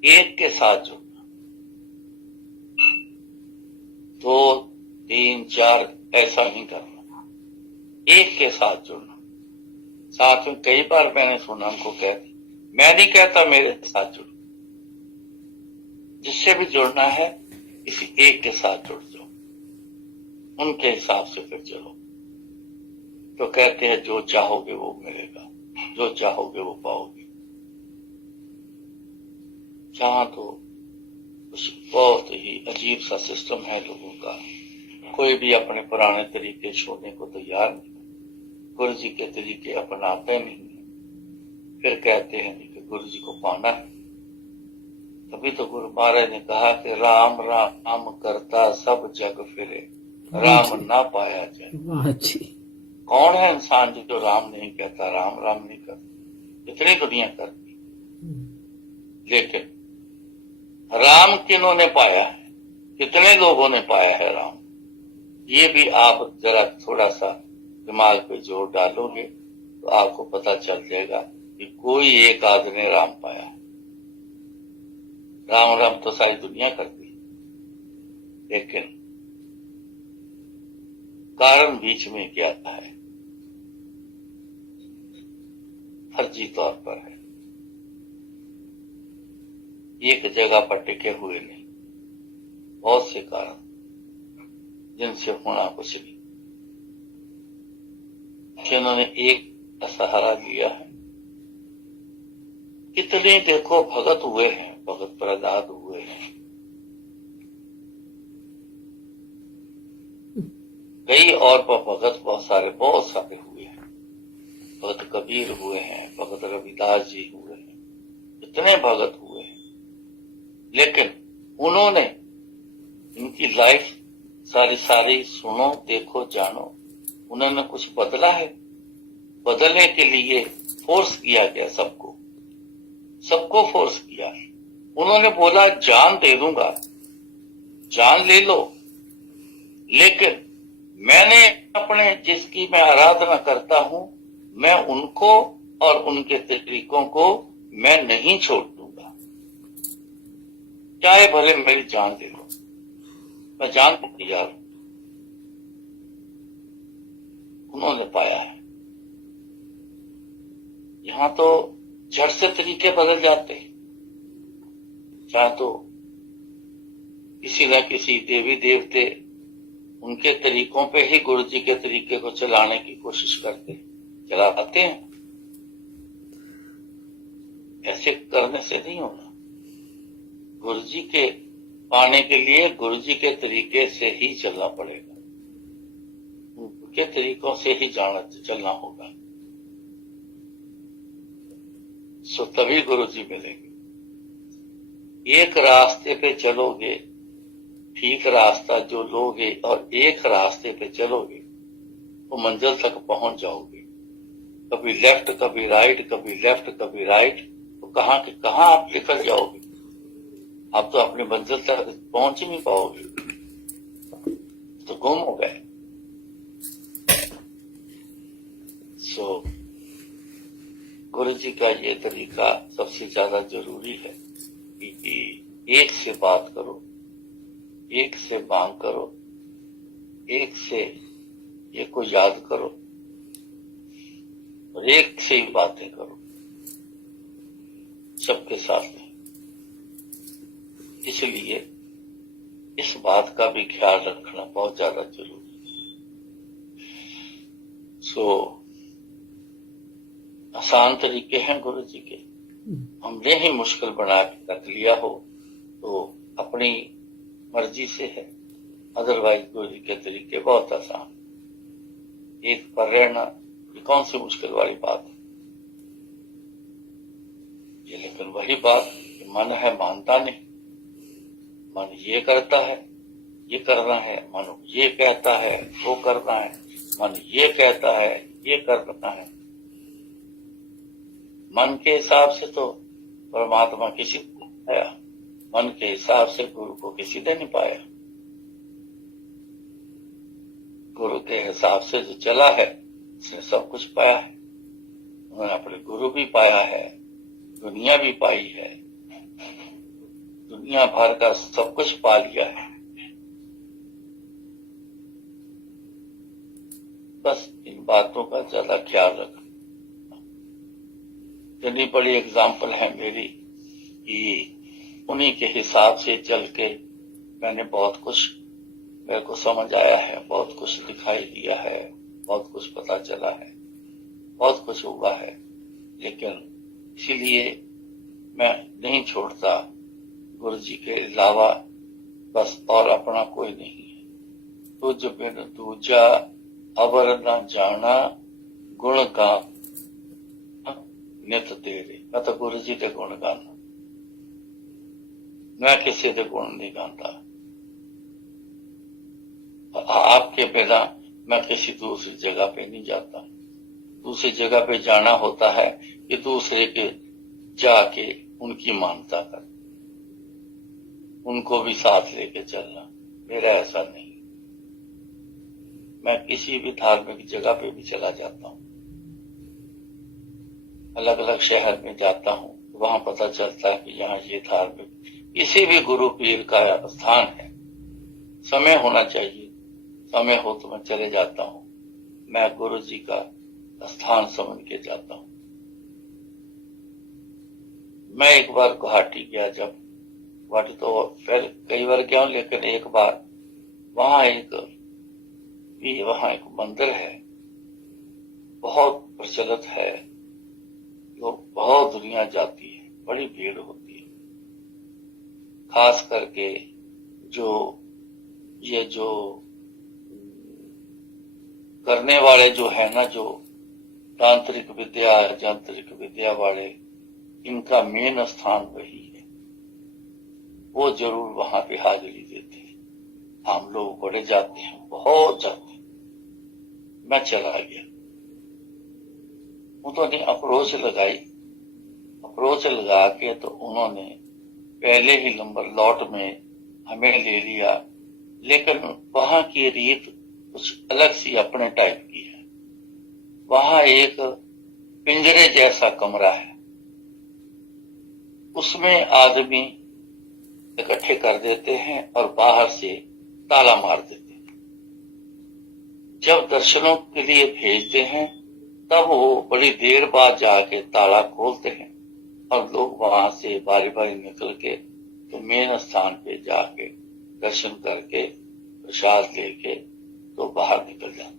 एक के साथ जुड़ना, 2, 3, 4 ऐसा नहीं करना, एक के साथ जुड़ना। साथ में कई बार मैंने सुना उनको कहते, मैं नहीं कहता मेरे साथ जुड़ो, जिससे भी जुड़ना है किसी एक के साथ जुड़ जाओ, उनके हिसाब से फिर चलो। तो कहते हैं जो चाहोगे वो मिलेगा, जो चाहोगे वो पाओगे। जहां तो कुछ बहुत ही अजीब सा सिस्टम है लोगों का, कोई भी अपने पुराने तरीके छोड़ने को तैयार नहीं, गुरु जी के तरीके अपनाते नहीं, फिर कहते हैं कि गुरु जी को पाना है। तभी तो गुरु महाराज ने कहा कि राम राम करता सब जग फिरे, राम ना पाया जाए। कौन है इंसान जो राम नहीं कहता, राम राम नहीं करता? इतनी दुनिया करती, लेकिन राम किन्होंने पाया है, कितने लोगों ने पाया है राम? ये भी आप जरा थोड़ा सा दिमाग पे जोर डालोगे तो आपको पता चल जाएगा कि कोई एक आदमी ने राम पाया है। राम राम तो सारी दुनिया करती है, लेकिन कारण बीच में क्या है, फर्जी तौर पर है, एक जगह पर टिके हुए नहीं। बहुत से कारण जिनसे होना कुछ नहीं, जिन्होंने एक का सहारा लिया है। कितने देखो भगत हुए हैं, भगत प्रहलाद हुए हैं, कई और भगत बहुत सारे हुए हैं। भगत कबीर हुए हैं, भगत रविदास जी हुए हैं, इतने भगत हुए हैं, लेकिन उन्होंने इनकी लाइफ सारी सुनो, देखो, जानो, उन्होंने कुछ बदला है? बदलने के लिए फोर्स किया गया, सबको फोर्स किया। उन्होंने बोला जान दे दूंगा, जान ले लो, लेकिन मैंने अपने जिसकी मैं आराधना करता हूं, मैं उनको और उनके तरीकों को मैं नहीं छोड़ दूंगा, चाहे भले मेरी जान ले लो, मैं जान को तैयार हूं। उन्होंने पाया है। यहां तो झट से तरीके बदल जाते हैं, चाहे तो किसी न किसी देवी देवते उनके तरीकों पे ही गुरु जी के तरीके को चलाने की कोशिश करते, चलाते हैं। ऐसे करने से नहीं होगा। गुरु जी के पाने के लिए गुरु जी के तरीके से ही चलना पड़ेगा, उनके तरीकों से ही चलना होगा। सो तभी गुरु जी मिलेंगे। एक रास्ते पे चलोगे, ठीक रास्ता जो लोगे और एक रास्ते पे चलोगे तो मंजिल तक पहुंच जाओगे। कभी लेफ्ट, कभी राइट, कभी लेफ्ट, कभी राइट, तो कहां के कहां आप निकल जाओगे। आप तो अपनी मंजिल तक पहुंच ही नहीं पाओगे, तो गुम हो गए। सो गुरु जी का ये तरीका सबसे ज्यादा जरूरी है कि एक से बात करो, एक से मांग करो, एक से ये को याद करो और एक से ही बातें करो, सबके साथ में। इसलिए इस बात का भी ख्याल रखना बहुत ज्यादा जरूरी है। सो आसान तरीके हैं गुरु जी के, हमने ही मुश्किल बना के रख लिया हो तो अपनी मर्जी से है, अदरवाइज गुरु जी के तरीके बहुत आसान। एक पर रहना ये कौन सी मुश्किल वाली बात है ये, लेकिन वही बात मन है मानता नहीं, मन ये करता है ये करना है, मन ये कहता है वो करना है, मन ये कहता है ये करना है। मन के हिसाब से तो परमात्मा किसी को नहीं पाया, मन के हिसाब से गुरु को किसी ने नहीं पाया। गुरु के हिसाब से जो चला है उसने सब कुछ पाया है, उन्होंने अपने गुरु भी पाया है, दुनिया भी पाई है, दुनिया भर का सब कुछ पा लिया है। बस इन बातों का ज्यादा ख्याल रखना। इतनी बड़ी एग्जाम्पल है मेरी कि उन्हीं के हिसाब से चल के मैंने बहुत कुछ मेरे को समझ आया है, बहुत कुछ दिखाई दिया है, बहुत कुछ पता चला है, बहुत कुछ हुआ है। लेकिन इसीलिए मैं नहीं छोड़ता गुरु जी के अलावा बस और अपना कोई नहीं है। तुझ बिन दूजा अवर न जाना, गुण गा नित तेरे। मैं तो गुरु जी के गुण गाना, मैं किसी के गुण नहीं गाता। आपके बिना मैं किसी दूसरी जगह पे नहीं जाता। दूसरी जगह पे जाना होता है कि दूसरे के जाके उनकी मानता कर, उनको भी साथ लेके चलना। मेरा ऐसा नहीं, मैं किसी भी धार्मिक जगह पे भी चला जाता हूँ, अलग अलग शहर में जाता हूँ, वहां पता चलता है कि यहाँ ये धार्मिक किसी भी गुरु पीर का स्थान है। समय होना चाहिए, समय हो तो मैं चले जाता हूँ। मैं गुरु जी का स्थान समझ के जाता हूँ। मैं एक बार गुवाहाटी गया, जब गुवाहाटी तो पहले कई बार गया हूं, लेकिन एक बार वहां एक मंदिर है, बहुत प्रचलित है, लोग बहुत दुनिया जाती है, बड़ी भीड़ होती है। खास करके ये जो करने वाले जो है ना, जो तांत्रिक विद्या यांत्रिक विद्या वाले, इनका मेन स्थान वही है। वो जरूर वहां पे हाजिरी देते हैं। हम लोग बड़े जाते हैं, बहुत जाते हैं। मैं चला गया, उन्होंने अप्रोच लगाई, अप्रोच लगा के तो उन्होंने पहले ही नंबर लॉट में हमें ले लिया। लेकिन वहां की रीत कुछ अलग सी अपने टाइप की है। वहां एक पिंजरे जैसा कमरा है, उसमें आदमी इकट्ठे कर देते हैं और बाहर से ताला मार देते हैं। जब दर्शनों के लिए भेजते हैं तब वो बड़ी देर बाद जाके ताला खोलते हैं और लोग वहां से बारी बारी निकल के तो मेन स्थान पे जाके दर्शन करके प्रसाद लेके तो बाहर निकल जाते।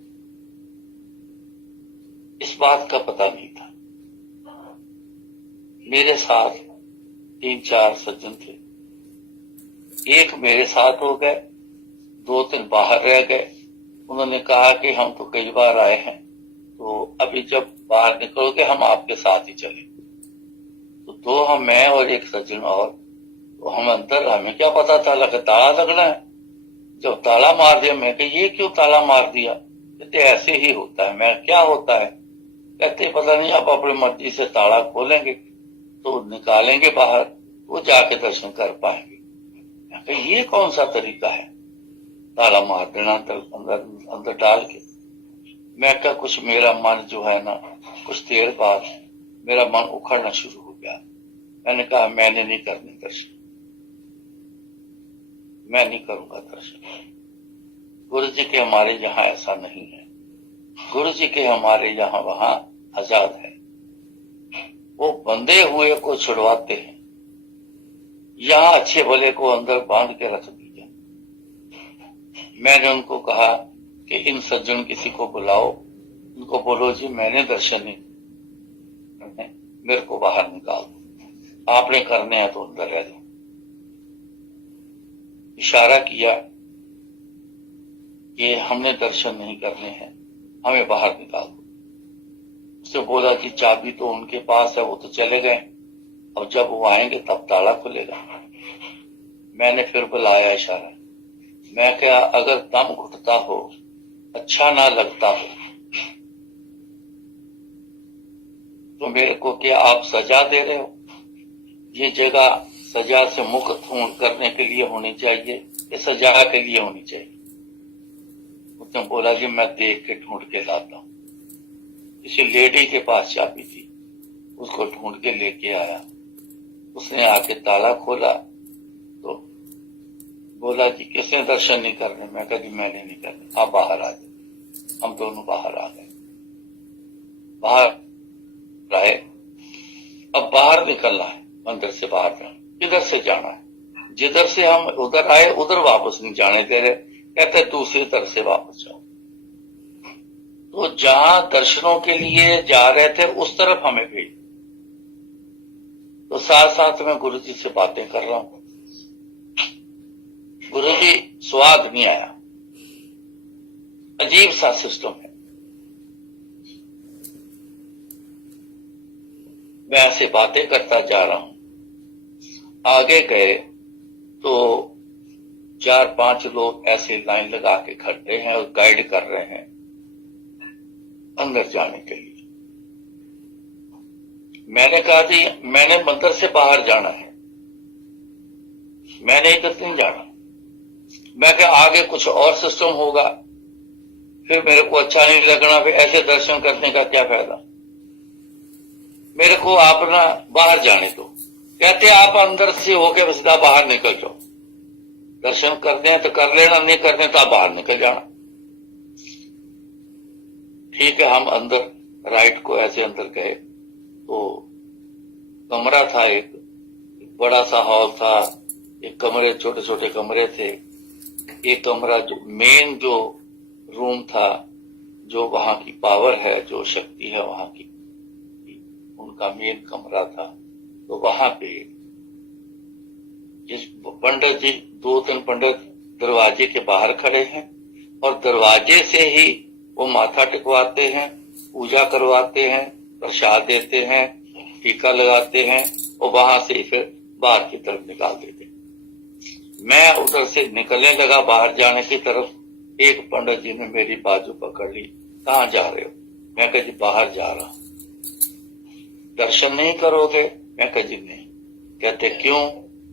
इस बात का पता नहीं था। मेरे साथ 3-4 सज्जन थे, एक मेरे साथ हो गए, 2-3 बाहर रह गए। उन्होंने कहा कि हम तो कई बार आए हैं, तो अभी जब बाहर निकलोगे हम आपके साथ ही चले। तो 2 हम, मैं और एक सज्जन और, तो हम अंदर, हमें क्या पता था लगा ताला लगना है। जब ताला मार दिया, मैं कहा ये क्यों ताला मार दिया? कहते ऐसे ही होता है। मैं क्या होता है? कहते पता नहीं, आप अपनी मर्जी से ताला खोलेंगे तो निकालेंगे बाहर, वो जाके दर्शन कर पाएंगे। मैं कहा ये कौन सा तरीका है, ताला मार देना अंदर डाल के? मैं क्या, कुछ मेरा मन जो है ना, कुछ देर बाद मेरा मन उखड़ना शुरू हो गया। मैंने कहा मैंने नहीं करने दर्शन, मैं नहीं करूंगा दर्शन। गुरु जी के हमारे यहाँ ऐसा नहीं है। गुरु जी के हमारे यहाँ वहां आजाद है, वो बंधे हुए को छुड़वाते हैं। यहाँ अच्छे भले को अंदर बांध के रख दीजिए, मैंने उनको कहा कि इन सज्जन किसी को बुलाओ, उनको बोलो जी मैंने दर्शन नहीं करने, मेरे को बाहर निकाल दो, आपने करने हैं तो अंदर रह जाओ। इशारा किया कि हमने दर्शन नहीं करने हैं, हमें बाहर निकाल दो। उससे बोला कि चाबी तो उनके पास है, वो तो चले गए, अब जब वो आएंगे तब ताला खुलेगा। मैंने फिर बुलाया इशारा, मैं क्या अगर दम घुटता हो, अच्छा ना लगता हो, तो मेरे को क्या आप सजा दे रहे हो? ये जगह सजा से मुक्त करने के लिए होनी चाहिए या सजा के लिए होनी चाहिए? उसने बोला कि मैं देख के ढूंढ के लाता हूं। किसी लेडी के पास चाबी थी, उसको ढूंढ के लेके आया। उसने आके ताला खोला तो बोला कि किसने दर्शन नहीं करने? मैं कहा कि मैंने नहीं करने, आप बाहर आ जाए। हम दोनों बाहर आ गए। बाहर आए, अब बाहर निकलना है, मंदिर से बाहर जाना, किधर से जाना है? जिधर से हम उधर आए उधर वापस नहीं जाने दे रहे, कहते दूसरी तरफ से वापस जाओ। तो जहां दर्शनों के लिए जा रहे थे उस तरफ हमें भेज। तो साथ साथ में गुरु जी से बातें कर रहा हूं। गुरु जी स्वाद नहीं आया, अजीब सा सिस्टम है। मैं ऐसे बातें करता जा रहा हूं, आगे गए तो 4-5 लोग ऐसे लाइन लगा के खड़े हैं और गाइड कर रहे हैं अंदर जाने के लिए। मैंने कहा कि मैंने मंदिर से बाहर जाना है, मैंने इधर नहीं जाना। मैं क्या आगे कुछ और सिस्टम होगा, फिर मेरे को अच्छा नहीं लगना, फिर ऐसे दर्शन करने का क्या फायदा? मेरे को आप ना बाहर जाने दो। कहते आप अंदर से होके सीधा बाहर निकल जाओ, दर्शन करने हैं तो कर लेना, नहीं करने तो आप बाहर निकल जाना। ठीक है, हम अंदर राइट को ऐसे अंदर गए तो कमरा था, एक बड़ा सा हॉल था, एक कमरे छोटे छोटे कमरे थे। एक कमरा जो मेन जो रूम था, जो वहां की पावर है, जो शक्ति है वहां की, उनका मेन कमरा था। तो वहां पे जिस पंडित जी, 2-3 पंडित दरवाजे के बाहर खड़े हैं और दरवाजे से ही वो माथा टिकवाते हैं, पूजा करवाते हैं, प्रसाद देते हैं, टीका लगाते हैं और वहां से फिर बाहर की तरफ निकाल देते हैं। मैं उधर से निकलने लगा बाहर जाने की तरफ, एक पंडित जी ने मेरी बाजू पकड़ ली। कहाँ जा रहे हो? मैं कहा जी बाहर जा रहा हूं। दर्शन नहीं करोगे? मैं कहा जी नहीं। कहते क्यों?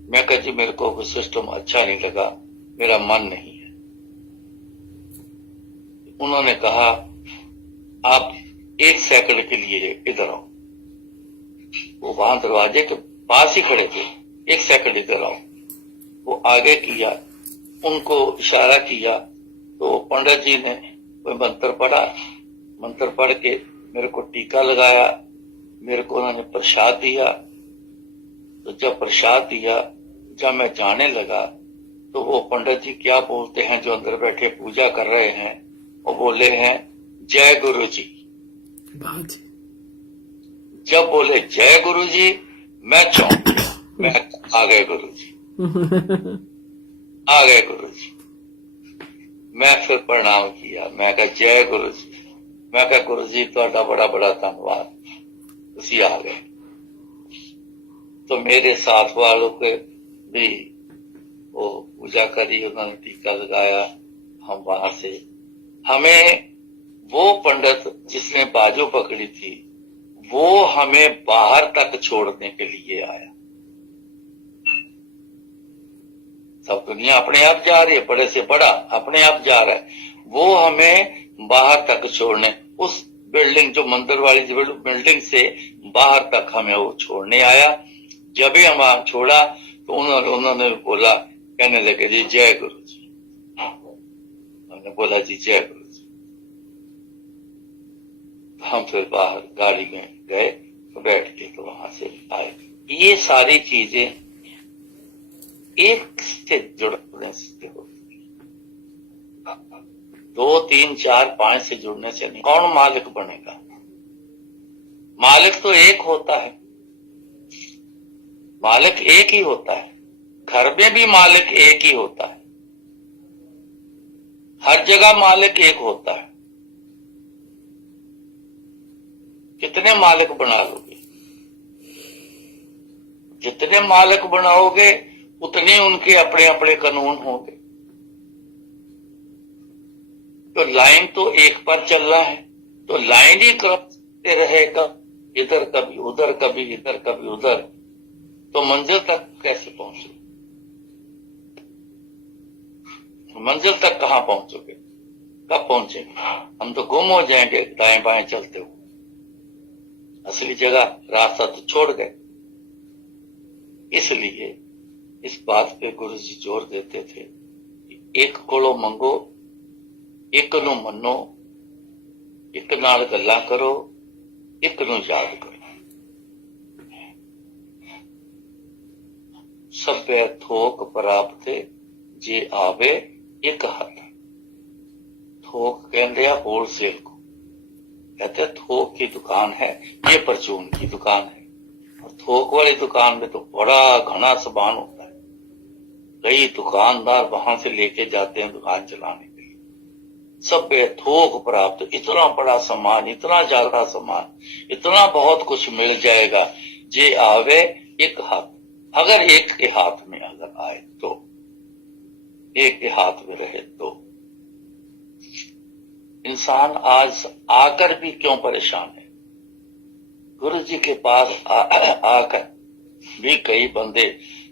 मैं कहा जी मेरे को सिस्टम अच्छा नहीं लगा, मेरा मन नहीं है। उन्होंने कहा आप 1 सेकंड के लिए इधर आओ। वो वहां दरवाजे के पास ही खड़े थे, 1 सेकंड इधर आओ। वो आगे किया, उनको इशारा किया तो पंडित जी ने कोई मंत्र पढ़ा, मंत्र पढ़ के मेरे को टीका लगाया, मेरे को उन्होंने प्रसाद दिया। तो जब प्रसाद दिया, जब मैं जाने लगा तो वो पंडित जी क्या बोलते हैं जो अंदर बैठे पूजा कर रहे हैं, वो बोले हैं जय गुरु जी। जब बोले जय गुरु जी, मैं चौंक गया। मैं आ गए गुरु जी, आ गए गुरु जी। मैं फिर प्रणाम किया, मैं कहा जय गुरु जी। मैं कहा गुरु जी ਤੁਹਾਡਾ बड़ा बड़ा धन्यवाद, तुसी आ गए। तो मेरे साथ वालों के भी वो पूजा करी, उन्होंने टीका लगाया। हम वहां से, हमें वो पंडित जिसने बाजू पकड़ी थी वो हमें बाहर तक छोड़ने के लिए आया। सब दुनिया अपने आप जा रही है, बड़े से बड़ा अपने आप जा रहा है, वो हमें बाहर तक छोड़ने, उस बिल्डिंग जो मंदिर वाली बिल्डिंग से बाहर तक हमें वो छोड़ने आया। जब भी हम वहां छोड़ा तो उन्होंने बोला, कहने लगे जी जय गुरु जी। हमने बोला जी जय गुरु जी। हम फिर बाहर गाड़ी में गए तो बैठ के तो वहां से आए। ये सारी चीजें एक से जुड़ने से होती। 2, 3, 4, 5 से जुड़ने से नहीं। कौन मालिक बनेगा? मालिक तो एक होता है, मालिक एक ही होता है। घर में भी मालिक एक ही होता है, हर जगह मालिक एक होता है। कितने मालिक बना लोगे? जितने मालिक बनाओगे उतने उनके अपने अपने कानून होंगे। तो लाइन तो एक पर चल रहा है, तो लाइन ही करते रहेगा, इधर कभी उधर, कभी इधर कभी उधर, तो मंजिल तक कैसे पहुंचोगे? मंजिल तक कहां पहुंचोगे? कब पहुंचेंगे? हम तो गुम हो जाएंगे दाएं बाएं चलते हुए, असली जगह रास्ता तो छोड़ गए। इसलिए इस बात पे गुरु जी जोर देते थे कि एक कोलो मंगो, एक नु मनो, एक नाल गल्लां करो, एक नु याद करो। सभ्य थोक प्राप्त जे आवे एक हथ। थोक कहते हैं होलसेल को, कहते हैं थोक की दुकान है, ये परचून की दुकान है। और थोक वाली दुकान में तो बड़ा घना सामान होता है, कई दुकानदार वहां से लेके जाते हैं दुकान चलाने के लिए। सभ्य थोक प्राप्त, इतना बड़ा सामान, इतना ज्यादा सामान, इतना बहुत कुछ मिल जाएगा। जे आवे एक हाथ, अगर एक के हाथ में अगर आए तो, एक के हाथ में रहे तो। इंसान आज आकर भी क्यों परेशान है? गुरु जी के पास आकर भी कई बंदे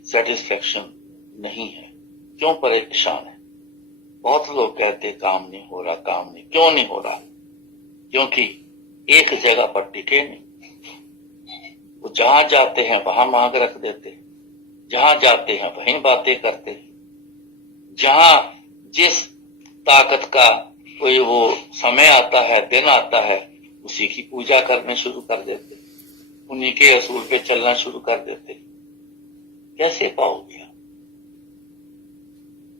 सेटिस्फेक्शन नहीं है। क्यों परेशान है? बहुत लोग कहते काम नहीं हो रहा, काम नहीं। क्यों नहीं हो रहा? क्योंकि एक जगह पर टिके नहीं। वो जहां जाते हैं वहां मांग रख देते हैं, जहां जाते हैं वहीं बातें करते हैं। जहां जिस ताकत का कोई वो समय आता है, दिन आता है, उसी की पूजा करने शुरू कर देते, उन्हीं के असूल पे चलना शुरू कर देते। कैसे पाओगे?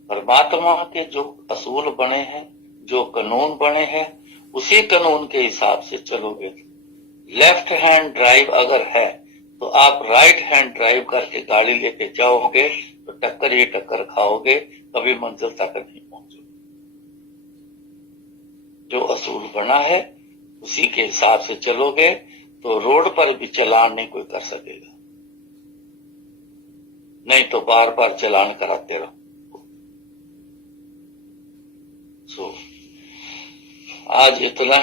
परमात्मा के जो असूल बने हैं, जो कानून बने हैं, उसी कानून के हिसाब से चलोगे। लेफ्ट हैंड ड्राइव अगर है तो आप राइट हैंड ड्राइव करके गाड़ी लेके जाओगे तो टक्कर ही टक्कर खाओगे, कभी मंजिल तक नहीं पहुंचोगे। जो असूल बना है उसी के हिसाब से चलोगे तो रोड पर भी चलान नहीं कोई कर सकेगा, नहीं तो बार बार चलान कराते रहो। आज इतना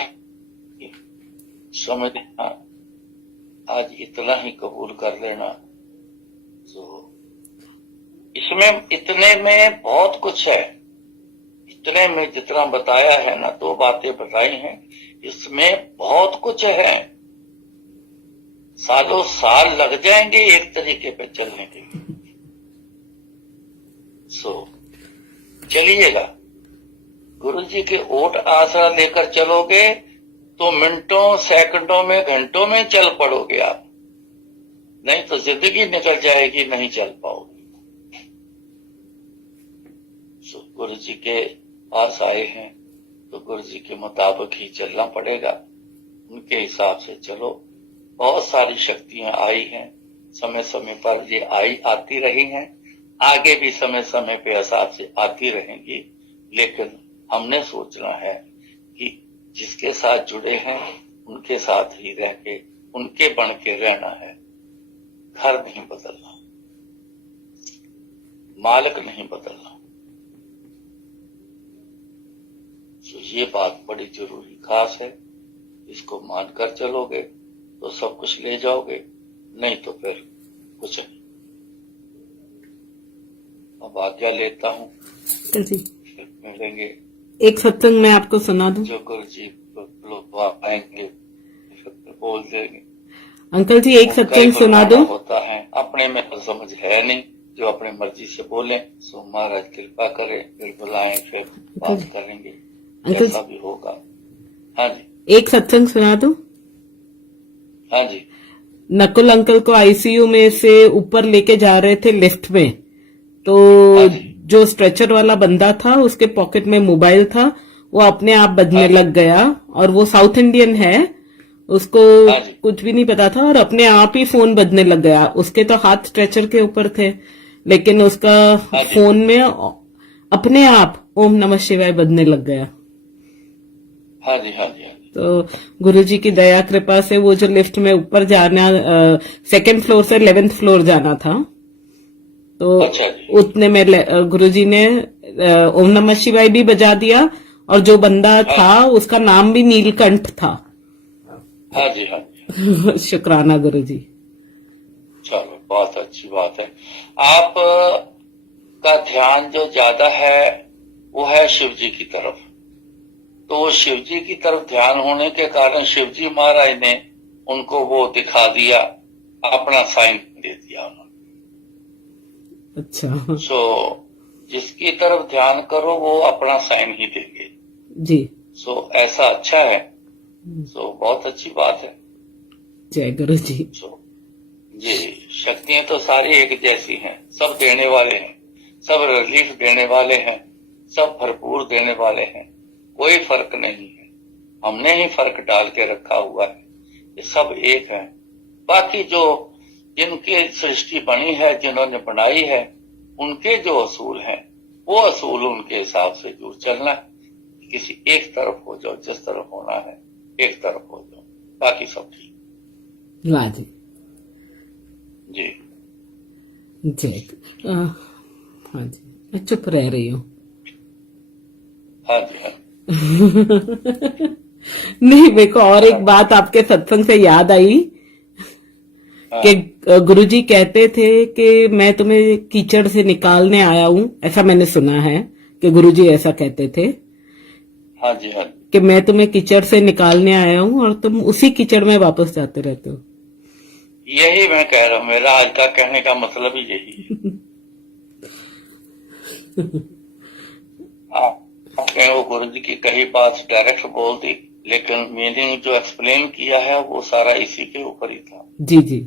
समझ, आज इतना ही कबूल कर लेना। तो इसमें इतने में बहुत कुछ है, इतने में जितना बताया है ना, 2 बातें बताई हैं, इसमें बहुत कुछ है। सालों साल लग जाएंगे एक तरीके पे चलने के लिए। चलिएगा, गुरु जी के ओट आसरा लेकर चलोगे तो मिनटों, सेकंडों में, घंटों में चल पड़ोगे आप, नहीं तो जिंदगी निकल जाएगी, नहीं चल पाओगे। गुरु जी के पास आए हैं तो गुरु जी के मुताबिक ही चलना पड़ेगा, उनके हिसाब से चलो। बहुत सारी शक्तियां आई हैं, समय समय पर ये आती रही हैं, आगे भी समय समय पे हिसाब से आती रहेंगी। लेकिन हमने सोचना है कि जिसके साथ जुड़े हैं उनके साथ ही रह के, उनके बन के रहना है। घर नहीं बदलना, मालिक नहीं बदलना। तो ये बात बड़ी जरूरी खास है, इसको मानकर चलोगे तो सब कुछ ले जाओगे, नहीं तो फिर कुछ नहीं। अब आज्ञा लेता हूँ, जी फिर मिलेंगे। एक सत्संग मैं आपको सुना दूं? जो गुरु जी लोग आएंगे फिर बोल देंगे। अंकल जी एक सत्संग सुना दूं? होता है अपने में तो समझ है नहीं, जो अपने मर्जी से बोले सो महाराज कृपा करे, फिर बुलाएं, फिर बात करेंगे, जैसा भी होगा। हाँ जी, एक सत्संग सुना दूं? हाँ जी। नकुल अंकल को आईसीयू में से ऊपर लेके जा रहे थे लिफ्ट में, तो जो स्ट्रेचर वाला बंदा था उसके पॉकेट में मोबाइल था, वो अपने आप बजने लग गया। और वो साउथ इंडियन है, उसको हाँ जी। कुछ भी नहीं पता था और अपने आप ही फोन बजने लग गया। उसके तो हाथ स्ट्रेचर के ऊपर थे, लेकिन उसका हाँ जी। फोन में अपने आप ओम नमः शिवाय बजने लग गया। हाँ जी। हाँ जी। हाँ जी। तो गुरुजी की दया कृपा से वो जो लिफ्ट में ऊपर जाना, सेकंड फ्लोर से 11th फ्लोर जाना था, तो अच्छा जी। उतने में गुरुजी ने ओम नमः शिवाय भी बजा दिया। और जो बंदा था उसका नाम भी नीलकंठ था। हाँ जी। हाँ जी। शुक्राना गुरुजी। चलो, बहुत अच्छी बात है। आप का ध्यान जो ज्यादा है वो है शिव जी की तरफ। तो वो शिव जी की तरफ ध्यान होने के कारण शिव जी महाराज ने उनको वो दिखा दिया, अपना साइन दे दिया उन्होंने। अच्छा सो जिसकी तरफ ध्यान करो वो अपना साइन ही देंगे। जी। सो ऐसा अच्छा है। सो बहुत अच्छी बात है। जय गुरुजी। सो जी, शक्तियां तो सारी एक जैसी हैं, सब देने वाले हैं, सब रिलीफ देने वाले हैं, सब भरपूर देने वाले हैं, कोई फर्क नहीं है। हमने ही फर्क डाल के रखा हुआ है। ये सब एक है। बाकी जो जिनकी सृष्टि बनी है, जिन्होंने बनाई है, उनके जो असूल हैं वो असूल उनके हिसाब से जुड़ चलना है। किसी एक तरफ हो जाओ, जिस तरफ होना है एक तरफ हो जाओ, बाकी सब ठीक। वाह जी। जी। जय। हाँ जी, मैं चुप रह रही हूँ। हाँ जी। हाँ। नहीं, मेरे को और एक बात आपके सत्संग से याद आई कि गुरुजी कहते थे कि मैं तुम्हें कीचड़ से निकालने आया हूँ। ऐसा मैंने सुना है कि गुरुजी ऐसा कहते थे। हाँ जी। हाँ जी। कि मैं तुम्हें कीचड़ से निकालने आया हूँ और तुम उसी कीचड़ में वापस जाते रहते हो। यही मैं कह रहा हूँ, मेरा आज का कहने का मतलब ही यही है। आपने वो गुरु जी की कही बात डायरेक्ट बोल दी, लेकिन मीनिंग जो एक्सप्लेन किया है वो सारा इसी के ऊपर ही था। जी जी।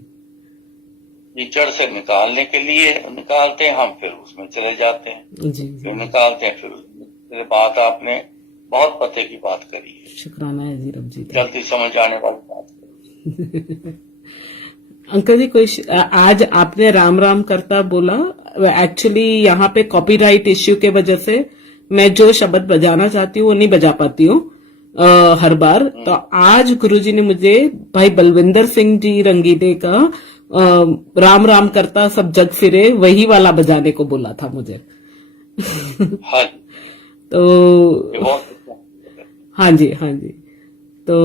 कीचड़ से निकालने के लिए निकालते हैं हम, फिर उसमें चले जाते हैं। जी जी। फिर निकालते हैं, फिर बात आपने बहुत पते की बात करी है। शुक्राना है जी रब जी का। जल्दी समझ आने वाली बात करी। अंकल जी, कोई आज आपने राम राम करता बोला। एक्चुअली यहाँ पे कॉपीराइट इश्यू के वजह से मैं जो शब्द बजाना चाहती हूँ वो नहीं बजा पाती हूँ हर बार। तो आज गुरुजी ने मुझे भाई बलविंदर सिंह जी रंगीले का राम राम करता सब जग फिरे वही वाला बजाने को बोला था मुझे। हाँ। तो हाँ जी, हाँ जी। तो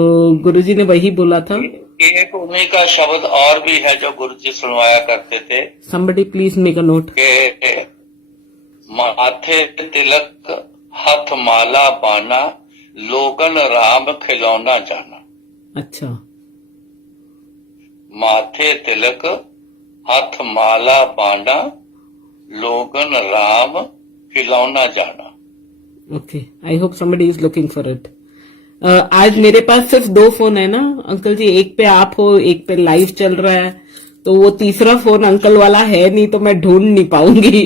गुरुजी ने वही बोला था। एक उन्हीं का शब्द और भी है जो गुरुजी सुनवाया करते थे। somebody please make a note. के माथे तिलक हाथ माला बाना, लोगन राम खिलौना जाना। अच्छा। माथे तिलक हाथ माला बाना, लोगन राम खिलौना जाना। Okay, I hope somebody is looking for it. आज मेरे पास सिर्फ 2 फोन है ना अंकल जी, एक पे आप हो, एक पे लाइव चल रहा है। तो वो तीसरा फोन अंकल वाला है नहीं, तो मैं ढूंढ नहीं पाऊंगी।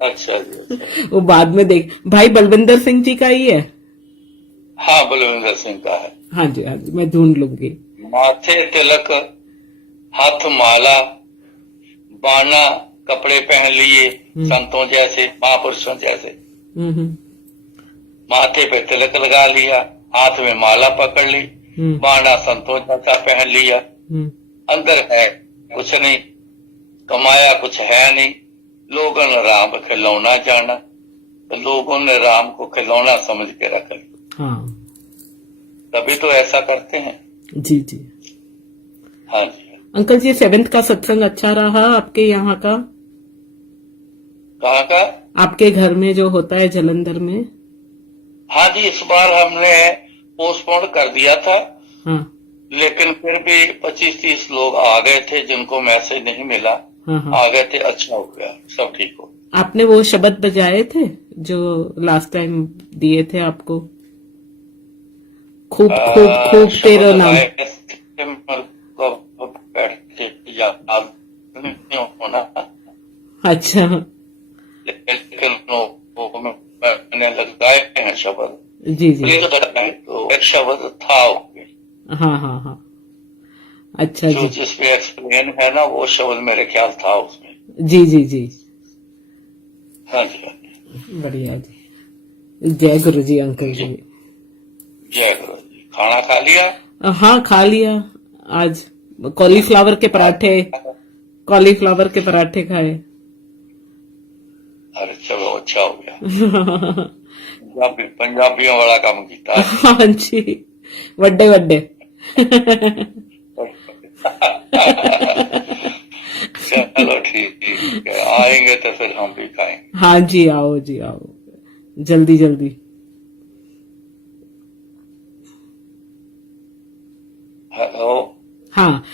अच्छा जी। अच्छा। वो बाद में देख। भाई बलविंदर सिंह जी का ही है। हाँ, बलविंदर सिंह का है। हाँ जी, हाँ जी, मैं ढूंढ लूंगी। माथे तिलक हाथ माला बाना, कपड़े पहन लिए संतों जैसे, महापुरुषों जैसे। माथे पे तिलक लगा लिया, हाथ में माला पकड़ ली, बाना संतों जैसा पहन लिया। अंदर है कुछ नहीं, कमाया कुछ है नहीं, लोगों ने राम खिलौना जाना। तो लोगों ने राम को खिलौना समझ के रख लिया। हाँ। तभी तो ऐसा करते हैं। जी जी। हाँ जी। अंकल जी, 7th का सत्संग अच्छा रहा आपके यहाँ का? कहाँ का? आपके घर में जो होता है जलंधर में। हाँ जी, इस बार हमने पोस्टपोन कर दिया था। हाँ। लेकिन फिर भी 25-30 लोग आ गए थे जिनको मैसेज नहीं मिला। हाँ हाँ। आ गए थे, अच्छा हो गया, सब ठीक हो। आपने वो शब्द बजाए थे जो लास्ट टाइम दिए थे आपको? खूब खूब खूब तेरा नाम। होना। अच्छा। लेकिन वो मैंने लगाए हैं शब्द, जी जी। तो एक शब्द था उसमें। हाँ हाँ हाँ। अच्छा जो जी। जिसमें एक्सप्लेन है ना, वो शब्द मेरे ख्याल था उसमें। जी जी जी। हाँ जी, हाँ जी। बढ़िया जी। जय गुरु जी अंकल जी। जय गुरु जी। खाना खा लिया? हाँ खा लिया। आज कॉलीफ्लावर के पराठे, कॉलीफ्लावर के पराठे खाए। अरे चलो, अच्छा हो गया। पंजाबियों वाला काम किया है। हाँ जी। वड्डे वड्डे। चलो ठीक है, आएंगे तो फिर हम भी खाएंगे। हाँ जी, आओ जी आओ, जल्दी जल्दी। हेलो। हाँ,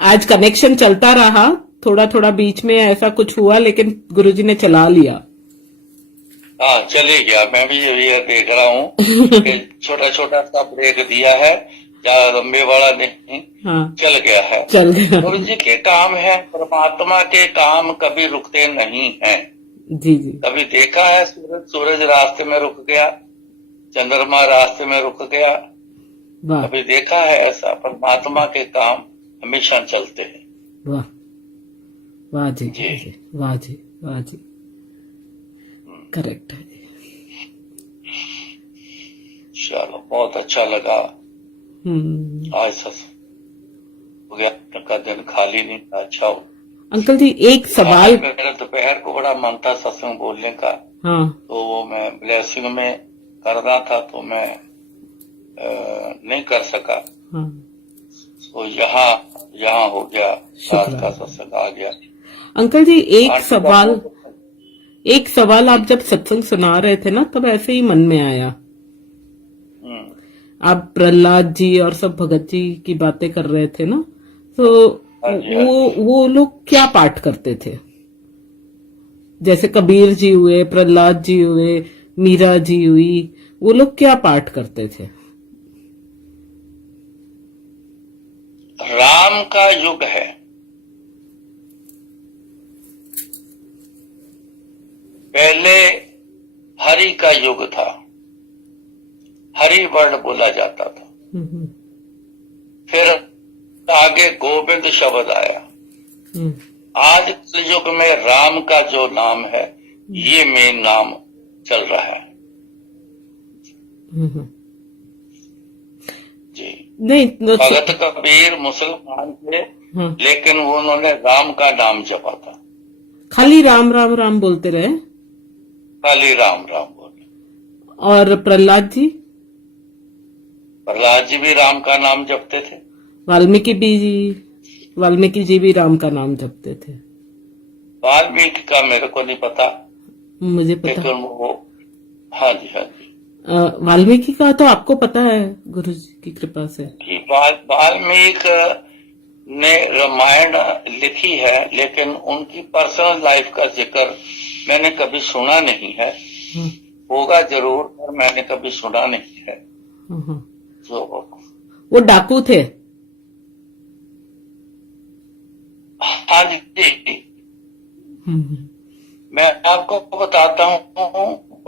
आज कनेक्शन चलता रहा, थोड़ा थोड़ा बीच में ऐसा कुछ हुआ, लेकिन गुरुजी ने चला लिया। हाँ, चले गया। मैं भी ये देख रहा हूँ कि छोटा छोटा सा ब्रेक दिया है, ज्यादा लंबे वाला नहीं। हाँ, चल गया है। चल गया। गुरु जी के काम है, परमात्मा के काम कभी रुकते नहीं हैं। जी जी। कभी देखा है सूरज रास्ते में रुक गया, चंद्रमा रास्ते में रुक गया? वाह कभी देखा है ऐसा? परमात्मा के काम हमेशा चलते हैं। वाह वाह जी, जी। जी वाह जी, वाह जी, करेक्ट है जी। चलो, बहुत अच्छा लगा। आज हो गया का दिन, खाली नहीं था। अच्छा हो। अंकल जी एक सवाल। मेरा दोपहर को बड़ा मन था सत्संग बोलने का, हाँ तो वो मैं ब्लेसिंग में करना था, तो मैं नहीं कर सका। हाँ। तो यहाँ हो गया, रात शुक्र का है। सत्संग आ गया। अंकल जी एक आंटी सवाल, का- एक सवाल आप जब सत्संग सुना रहे थे ना, तब ऐसे ही मन में आया। हम्म, आप प्रहलाद जी और सब भगत जी की बातें कर रहे थे ना, तो हाँ जी, हाँ जी। वो लोग क्या पाठ करते थे? जैसे कबीर जी हुए, प्रहलाद जी हुए, मीरा जी हुई, वो लोग क्या पाठ करते थे? राम का युग है, पहले हरि का युग था, हरि वर्ण बोला जाता था। हम्म, फिर आगे गोविंद शब्द आया। हम्म, आज इस युग में राम का जो नाम है, ये मेन नाम चल रहा है। हम्म। जी। नहीं भगत कबीर मुसलमान थे, हाँ, लेकिन उन्होंने राम का नाम जपा था। खाली राम राम राम बोलते रहे। खाली राम राम बोले। और प्रहलाद जी? प्रहलाद जी भी राम का नाम जपते थे। वाल्मीकि जी भी राम का नाम जपते थे। वाल्मीकि का मेरे को नहीं पता, मुझे पता। लेकिन वो, हाँ जी, हाँ जी। वाल्मीकि का तो आपको पता है, गुरु जी की कृपा से। कि वाल्मीकि ने रामायण लिखी है, लेकिन उनकी पर्सनल लाइफ का जिक्र मैंने कभी सुना नहीं है। हाँ, होगा जरूर, पर मैंने कभी सुना नहीं है। हाँ, हाँ। तो वो डाकू थे। हाँ जी, हम्म, मैं आपको बताता हूँ,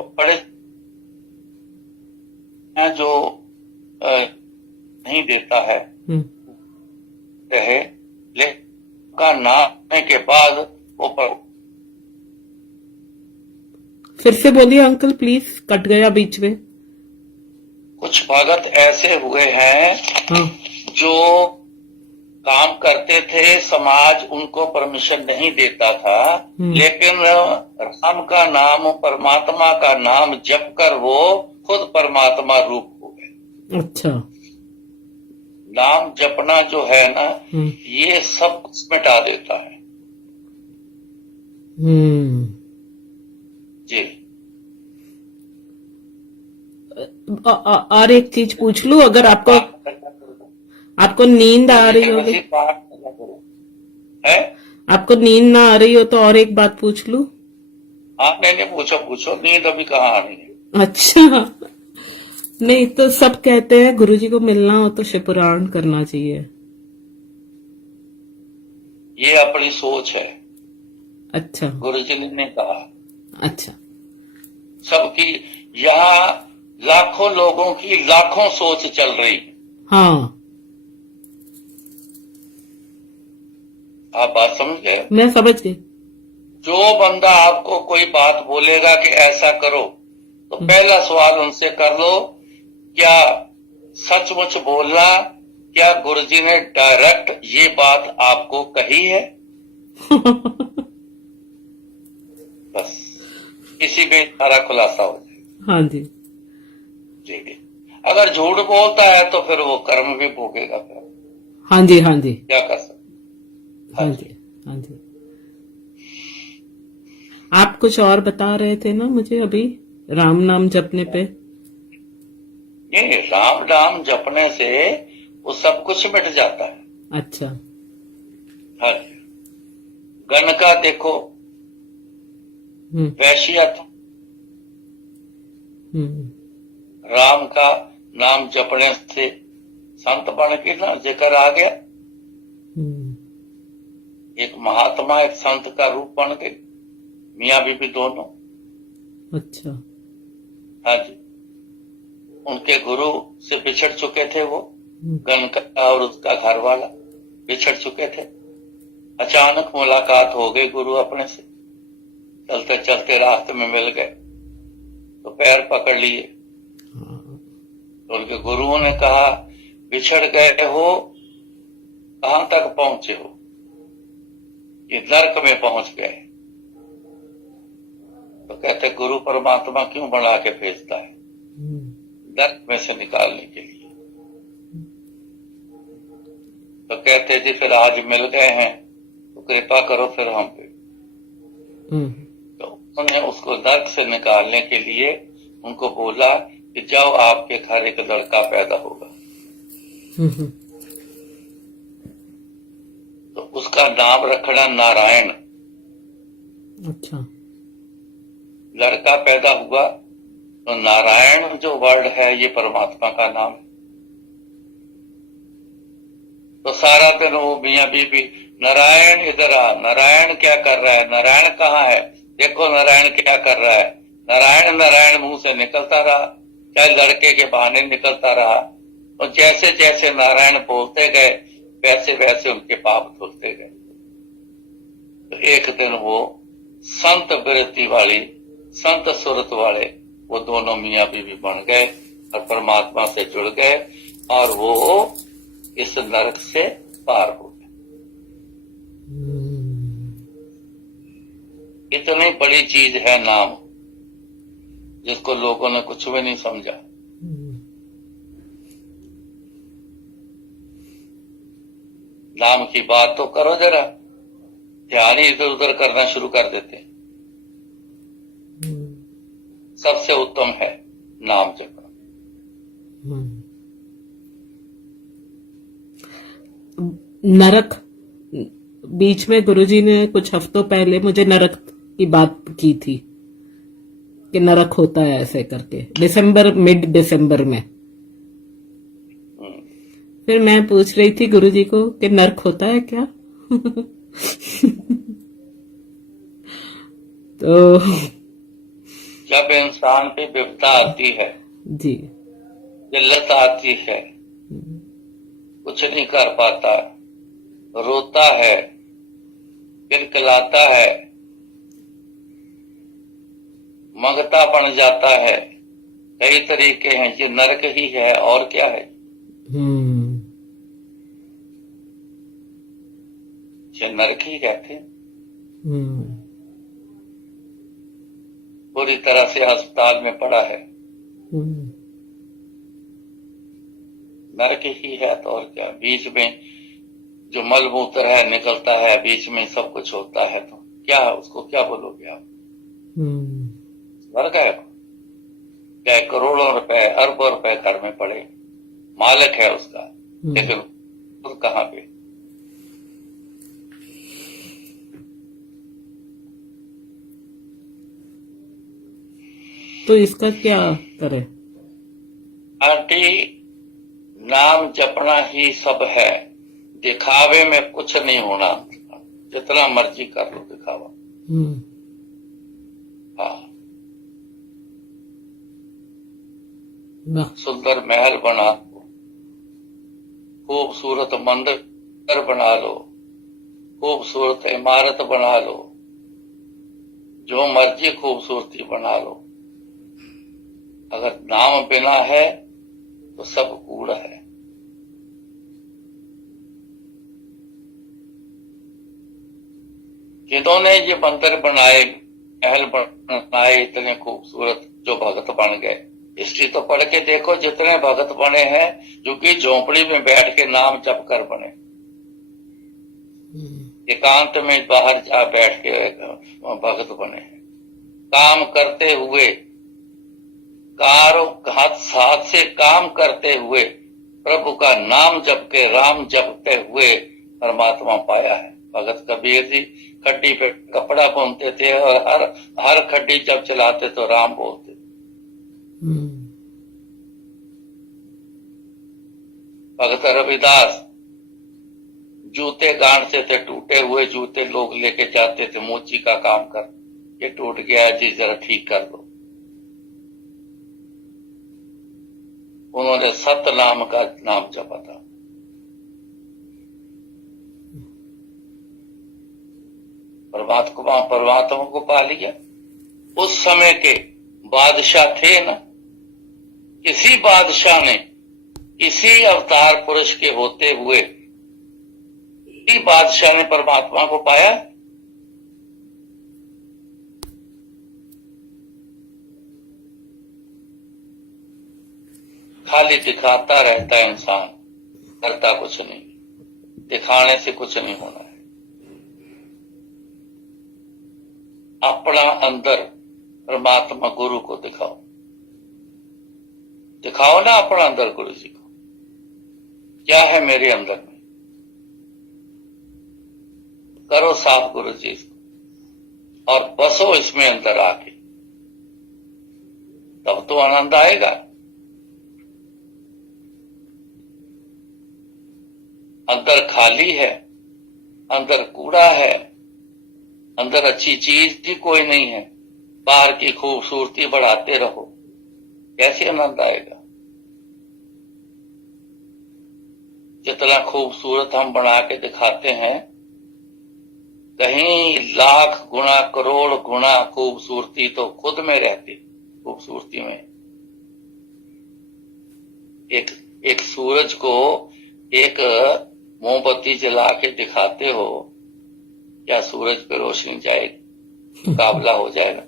बड़े जो नहीं देता है रहे, लेकिन का नाम आने के बाद वो फिर से बोलिए अंकल प्लीज, कट गया बीच में। कुछ भगत ऐसे हुए हैं हाँ, जो काम करते थे, समाज उनको परमिशन नहीं देता था, लेकिन राम का नाम, परमात्मा का नाम जप कर वो खुद परमात्मा रूप हो गए। अच्छा। नाम जपना जो है ना, ये सब कुछ मिटा देता है। जी। और एक चीज पूछ लूं, अगर आपको नींद आ रही हो, है? आपको नींद ना आ रही हो तो और एक बात पूछ लूं? हाँ, नहीं, पूछो। नींद अभी कहाँ आ रही है? अच्छा, नहीं तो सब कहते हैं गुरुजी को मिलना हो तो शिवपुराण करना चाहिए। ये अपनी सोच है। अच्छा। गुरुजी ने कहा। अच्छा। सबकी यहाँ लाखों लोगों की लाखों सोच चल रही है। हाँ, आप बात समझ गए। मैं समझ गई। जो बंदा आपको कोई बात बोलेगा कि ऐसा करो, तो पहला सवाल उनसे कर लो, क्या सचमुच बोलना, क्या गुरुजी ने डायरेक्ट ये बात आपको कही है? बस इसी में सारा खुलासा हो जाएगा। हाँ जी। ठीक है। अगर झूठ बोलता है तो फिर वो कर्म भी भोगेगा। फिर हाँ जी, हाँ जी, क्या कर सकते। हाँ जी, हाँ जी। आप कुछ और बता रहे थे ना मुझे अभी, राम नाम जपने पे। ये राम नाम जपने से वो सब कुछ मिट जाता है। अच्छा। हाँ जी। गण का देखो, वैश्यत, राम का नाम जपने से संत बन के ना जिक्र आ गया। एक महात्मा एक संत का रूप बन गए, मियाँ बीबी दोनों। अच्छा। हाँ जी। उनके गुरु से बिछड़ चुके थे वो, गण का और उसका घर वाला बिछड़ चुके थे। अचानक मुलाकात हो गई गुरु अपने से, चलते चलते रास्ते में मिल गए तो पैर पकड़ लिए। तो उनके गुरुओं ने कहा, बिछड़ गए हो, कहां तक पहुंचे हो? ये नरक में पहुंच गए। तो कहते गुरु परमात्मा क्यों बना के भेजता है? नरक में से निकालने के लिए। तो कहते जी फिर आज मिल गए हैं तो कृपा करो फिर हम पे। तो उन्होंने उसको नरक से निकालने के लिए उनको बोला कि जाओ आपके घर एक लड़का पैदा होगा, तो उसका नाम रखना नारायण। अच्छा। लड़का पैदा हुआ तो नारायण जो वर्ड है ये परमात्मा का नाम है। तो सारा दिन वो मियाँ बीबी, नारायण इधर आ, नारायण क्या कर रहा है, नारायण कहाँ है, देखो नारायण क्या कर रहा है। नारायण नारायण मुंह से निकलता रहा, चाहे लड़के के बहाने निकलता रहा। और जैसे जैसे नारायण बोलते गए वैसे वैसे उनके पाप धुलते गए। तो एक दिन वो संत वृत्ति वाली, संत सुरत वाले वो दोनों मियाँ बीवी बन गए और परमात्मा से जुड़ गए और वो इस नरक से पार हो गए। इतनी बड़ी चीज है नाम, जिसको लोगों ने कुछ भी नहीं समझा। नाम की बात तो करो जरा, ध्यान ही इधर उधर करना शुरू कर देते हैं। सबसे उत्तम है नाम जपना। नरक, बीच में गुरुजी ने कुछ हफ्तों पहले मुझे नरक की बात की थी कि नरक होता है ऐसे करके, दिसंबर, मिड दिसंबर में। फिर मैं पूछ रही थी गुरुजी को कि नरक होता है क्या? तो जब इंसान पे विपदा आती है जी, जिल्लत आती है, कुछ नहीं कर पाता, रोता है, किलकिलाता है, मंगता बन जाता है, कई तरीके हैं। ये नरक ही है और क्या है। ये नरक ही कहते हैं। पूरी तरह से अस्पताल में पड़ा है, नरक ही है तो और क्या। बीच में जो मल मूत्र है निकलता है, बीच में सब कुछ होता है, तो क्या उसको क्या बोलोगे आप? नरक है। चाहे करोड़ों रुपए, अरबों रुपए घर में पड़े, मालिक है उसका, लेकिन खुद कहाँ पे। तो इसका क्या करे? आंटी, नाम जपना ही सब है, दिखावे में कुछ नहीं होना। जितना मर्जी कर लो दिखावा, हाँ, वाह। सुंदर महल बना लो, खूबसूरत मंदिर बना लो, खूबसूरत इमारत बना लो, जो मर्जी खूबसूरती बना लो, अगर नाम बिना है तो सब कूड़ा है। जिन्होंने ये मंदिर बनाए, महल बनाए इतने खूबसूरत, जो भगत बन गए, हिस्ट्री तो पढ़ के देखो, जितने भगत बने हैं जो कि झोंपड़ी में बैठ के नाम जप कर बने, एकांत में बाहर जा बैठ के भगत बने हैं। काम करते हुए, हाथ साथ से काम करते हुए, प्रभु का नाम जप के, राम जपते हुए परमात्मा पाया है। भगत कबीर जी खड्डी पे कपड़ा बुनते थे और हर खड्डी जब चलाते तो राम बोलते। भगत रविदास जूते गांठते थे, टूटे हुए जूते लोग लेके जाते थे, मोची का काम कर, ये टूट गया जी जरा ठीक कर दो। उन्होंने सत नाम का नाम जपा था। परमात्मा को पा लिया। उस समय के बादशाह थे ना, किसी बादशाह ने, किसी अवतार पुरुष के होते हुए, किसी बादशाह ने परमात्मा को पाया? खाली दिखाता रहता है इंसान, करता कुछ नहीं। दिखाने से कुछ नहीं होना है। अपना अंदर परमात्मा गुरु को दिखाओ, दिखाओ ना अपना अंदर गुरु जी को, क्या है मेरे अंदर में, करो साफ गुरु जी को और बसो इसमें अंदर आके, तब तो आनंद आएगा। अंदर खाली है, अंदर कूड़ा है, अंदर अच्छी चीज भी कोई नहीं है, बाहर की खूबसूरती बढ़ाते रहो, कैसे आनंद आएगा? जितना खूबसूरत हम बना के दिखाते हैं, कहीं लाख गुना करोड़ गुना खूबसूरती तो खुद में रहती। खूबसूरती में एक सूरज को एक मोमबत्ती जला के दिखाते हो, क्या सूरज पे रोशनी जाएगी? मुकाबला हो जाएगा।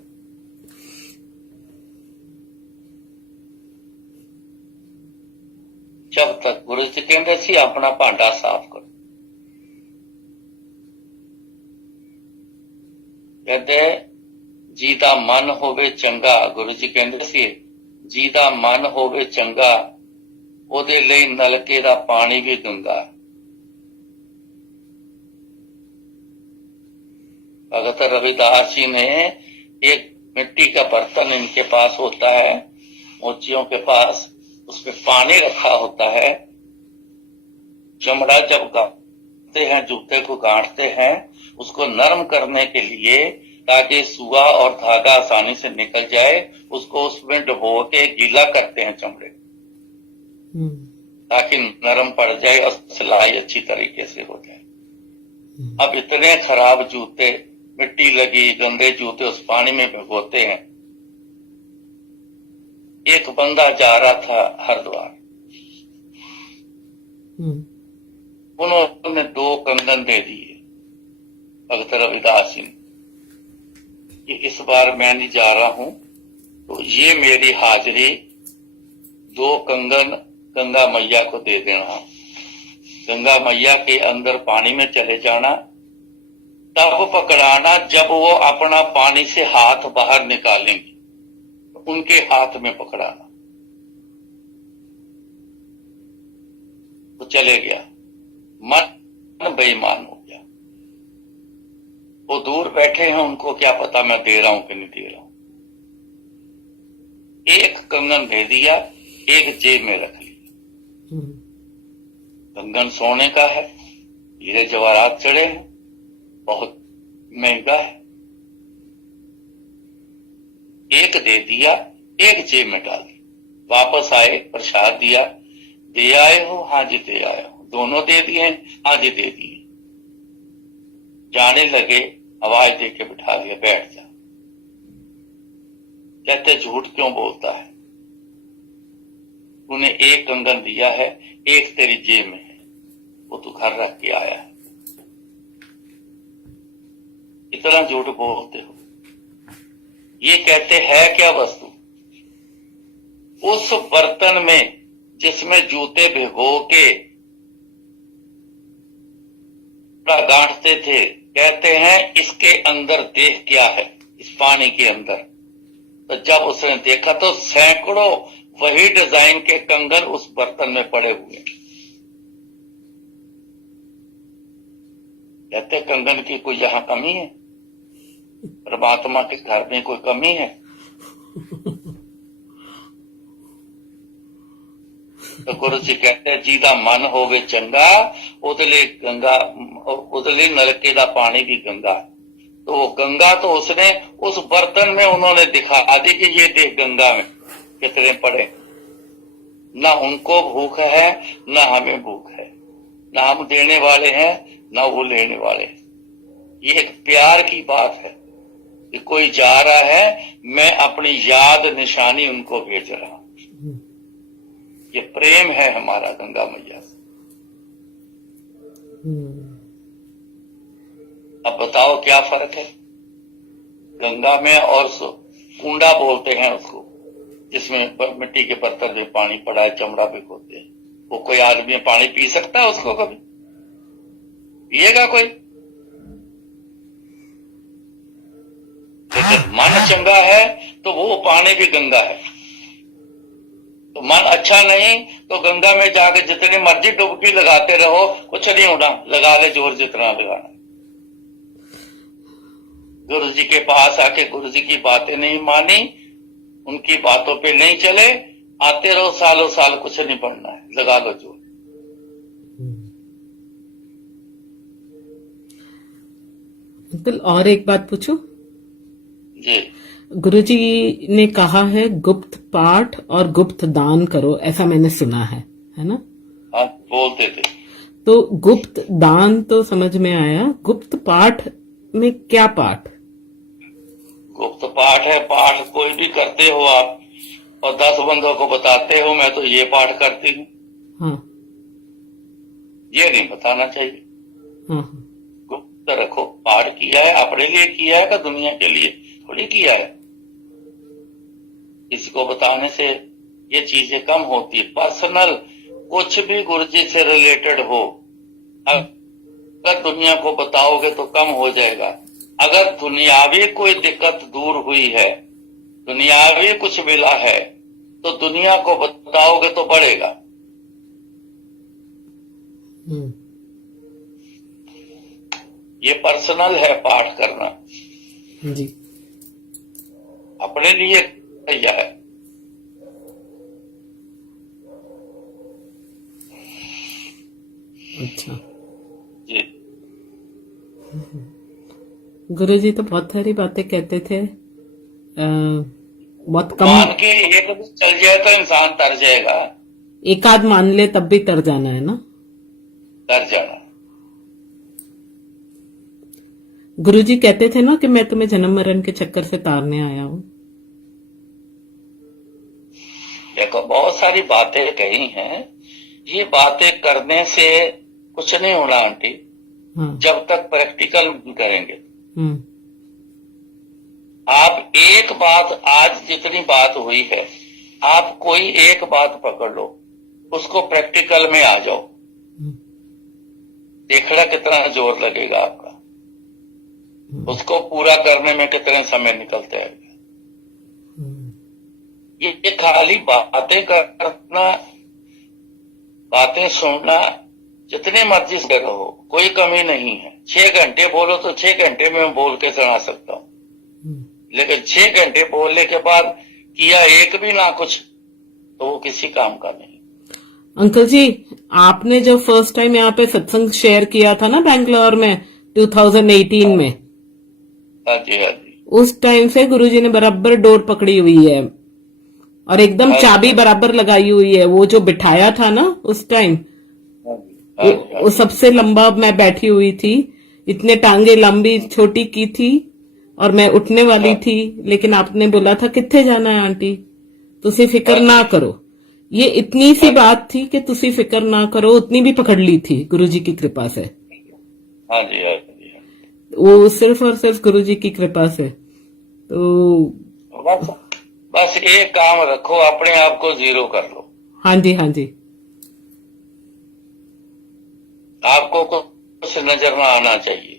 जब तक गुरु जी कहते सी अपना भांडा साफ करो, कहते जी दा मन होवे चंगा, गुरु जी कहते सी जी दा मन होवे चंगा, ओदे लई नलके दा पानी भी गंगा। भगत रविदास जी ने एक मिट्टी का बर्तन इनके पास होता है, मोचियों के पास, उसमें पानी रखा होता है। चमड़ा जब गांठते हैं, जूते को गांठते हैं, उसको नरम करने के लिए, ताकि सुआ और धागा आसानी से निकल जाए, उसको उसमें डुबो के गीला करते हैं चमड़े, ताकि नरम पड़ जाए और सिलाई अच्छी तरीके से हो जाए। अब इतने खराब जूते, मिट्टी लगी, गंदे जूते उस पानी में भिगोते हैं। एक बंदा जा रहा था हरिद्वार, उन्होंने 2 कंगन दे दिए भगत रविदास जी कि इस बार मैं नहीं जा रहा हूं, तो ये मेरी हाजिरी 2 कंगन गंगा मैया को दे देना। गंगा मैया के अंदर पानी में चले जाना, तब पकड़ाना जब वो अपना पानी से हाथ बाहर निकालेंगे, तो उनके हाथ में पकड़ाना। वो चले गया, मन बेईमान हो गया। वो दूर बैठे हैं, उनको क्या पता मैं दे रहा हूं कि नहीं दे रहा हूं। एक कंगन दे दिया, एक जेब में रख लिया। कंगन सोने का है, हीरे जवाहरात चढ़े हैं, बहुत महंगा है। एक दे दिया, एक जेब में डाल दिया। वापस आए, प्रसाद दिया, दे आए हो? हाँ जी दे आए हो। दोनों दे दिए? हाँ जी दे दिए। जाने लगे, आवाज दे के बिठा दिया, बैठ जा। कहते झूठ क्यों बोलता है? तूने एक कंगन दिया है, एक तेरी जेब में है, वो तू घर रख के आया है, इतना झूठ बोलते हो। ये कहते हैं क्या वस्तु? उस बर्तन में जिसमें जूते भिगो के गांठते थे, कहते हैं इसके अंदर देख क्या है, इस पानी के अंदर। तो जब उसने देखा तो सैकड़ों वही डिजाइन के कंगन उस बर्तन में पड़े हुए। कहते कंगन की कोई यहां कमी है? परमात्मा के घर में कोई कमी है? तो गुरु जी कहते हैं जीदा मन होवे चंगा, उदले गंगा, उदले नलके का पानी भी गंगा। तो वो गंगा तो उसने उस बर्तन में उन्होंने दिखा दी कि ये देख गंगा में कितने पड़े। ना उनको भूख है, ना हमें भूख है, ना हम देने वाले हैं, ना वो लेने वाले हैं। ये एक प्यार की बात है कि कोई जा रहा है, मैं अपनी याद निशानी उनको भेज रहा हूं। ये प्रेम है हमारा गंगा मैया से। अब बताओ क्या फर्क है गंगा में और कुंडा बोलते हैं उसको, जिसमें मिट्टी के बर्तन में पानी पड़ा है, चमड़ा भिगोते हैं। वो कोई आदमी पानी पी सकता है उसको? कभी पिएगा कोई? लेकिन मन चंगा है तो वो पानी भी गंगा है। तो मन अच्छा नहीं तो गंगा में जाकर जितनी मर्जी डुबकी लगाते रहो, कुछ नहीं होना, लगा ले जोर जितना लगाना। गुरु जी के पास आके गुरु जी की बातें नहीं मानी, उनकी बातों पे नहीं चले, आते रहो सालों साल, कुछ नहीं पढ़ना है, लगा लो जोर। अंकल और एक बात पूछूं? जी। गुरुजी ने कहा है गुप्त पाठ और गुप्त दान करो, ऐसा मैंने सुना है ना? हाँ बोलते थे। तो गुप्त दान तो समझ में आया, गुप्त पाठ में क्या पाठ? गुप्त पाठ है, पाठ कोई भी करते हो आप और 10 बंदों को बताते हो मैं तो ये पाठ करती हूँ, हाँ ये नहीं बताना चाहिए। हाँ गुप्त रखो। पाठ किया है अपने लिए किया है, कि दुनिया के लिए थोड़ी किया है। किसी को बताने से ये चीजें कम होती है। पर्सनल कुछ भी गुरुजी से रिलेटेड हो, अगर दुनिया को बताओगे तो कम हो जाएगा। अगर दुनियावी कोई दिक्कत दूर हुई है, दुनियावी कुछ मिला है, तो दुनिया को बताओगे तो बढ़ेगा। ये पर्सनल है पाठ करना, जी अपने लिए किया है। अच्छा जी। गुरुजी तो बहुत सारी बातें कहते थे, बहुत कम। मान के एक भी चल जाए तो इंसान तर जाएगा। एक आध मान ले तब भी तर जाना है ना? तर जाना। गुरुजी कहते थे ना कि मैं तुम्हें जन्म मरण के चक्कर से तारने आया हूं। देखो बहुत सारी बातें कही हैं, ये बातें करने से कुछ नहीं होना आंटी, हाँ। जब तक प्रैक्टिकल करेंगे। हम्म। आप एक बात, आज जितनी बात हुई है, आप कोई एक बात पकड़ लो, उसको प्रैक्टिकल में आ जाओ, देखना कितना जोर लगेगा आपका, उसको पूरा करने में कितने समय निकलते हैं। ये खाली बातें करना, बातें सुनना जितने मर्जी से करो, कोई कमी नहीं है। 6 घंटे बोलो तो 6 घंटे में मैं बोल के सुना सकता हूँ, लेकिन 6 घंटे बोलने के बाद किया एक भी ना कुछ, तो वो किसी काम का नहीं। अंकल जी, आपने जब फर्स्ट टाइम यहाँ पे सत्संग शेयर किया था ना बैंगलोर में 2018 में, हाँ जी हाँ जी, उस टाइम से गुरुजी ने बराबर डोर पकड़ी हुई है और एकदम हाँ जी, चाबी हाँ जी, बराबर लगाई हुई है। वो जो बिठाया था ना उस टाइम, हाँ जी, वो, हाँ जी, हाँ वो जी, सबसे लंबा मैं बैठी हुई थी। इतने टांगे लंबी छोटी की थी और मैं उठने वाली हाँ, थी। लेकिन आपने बोला था कित्थे जाना है आंटी, तुसी फिक्र हाँ ना जी, करो। ये इतनी सी हाँ जी, बात थी कि तुसी फिक्र ना करो, उतनी भी पकड़ ली थी गुरुजी की कृपा से। हाँ जी, हाँ जी, हाँ जी। वो सिर्फ और सिर्फ गुरुजी की कृपा से। तो बस बस एक काम रखो, अपने आप को जीरो कर लो। हाँ जी, हाँ जी। आपको कुछ नजर ना आना चाहिए,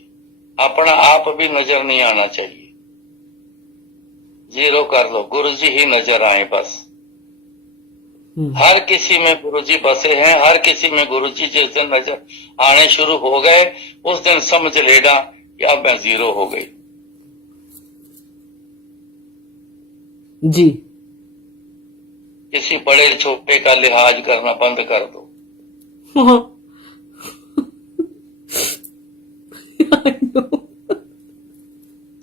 अपना आप भी नजर नहीं आना चाहिए। जीरो कर लो, गुरुजी ही नजर आए बस। हम्म, हर किसी में गुरुजी बसे हैं, हर किसी में गुरुजी जिस दिन नजर आने शुरू हो गए उस दिन समझ लेगा कि अब मैं जीरो हो गई। जी। किसी बड़े छोटे का लिहाज करना बंद कर दो। हाँ।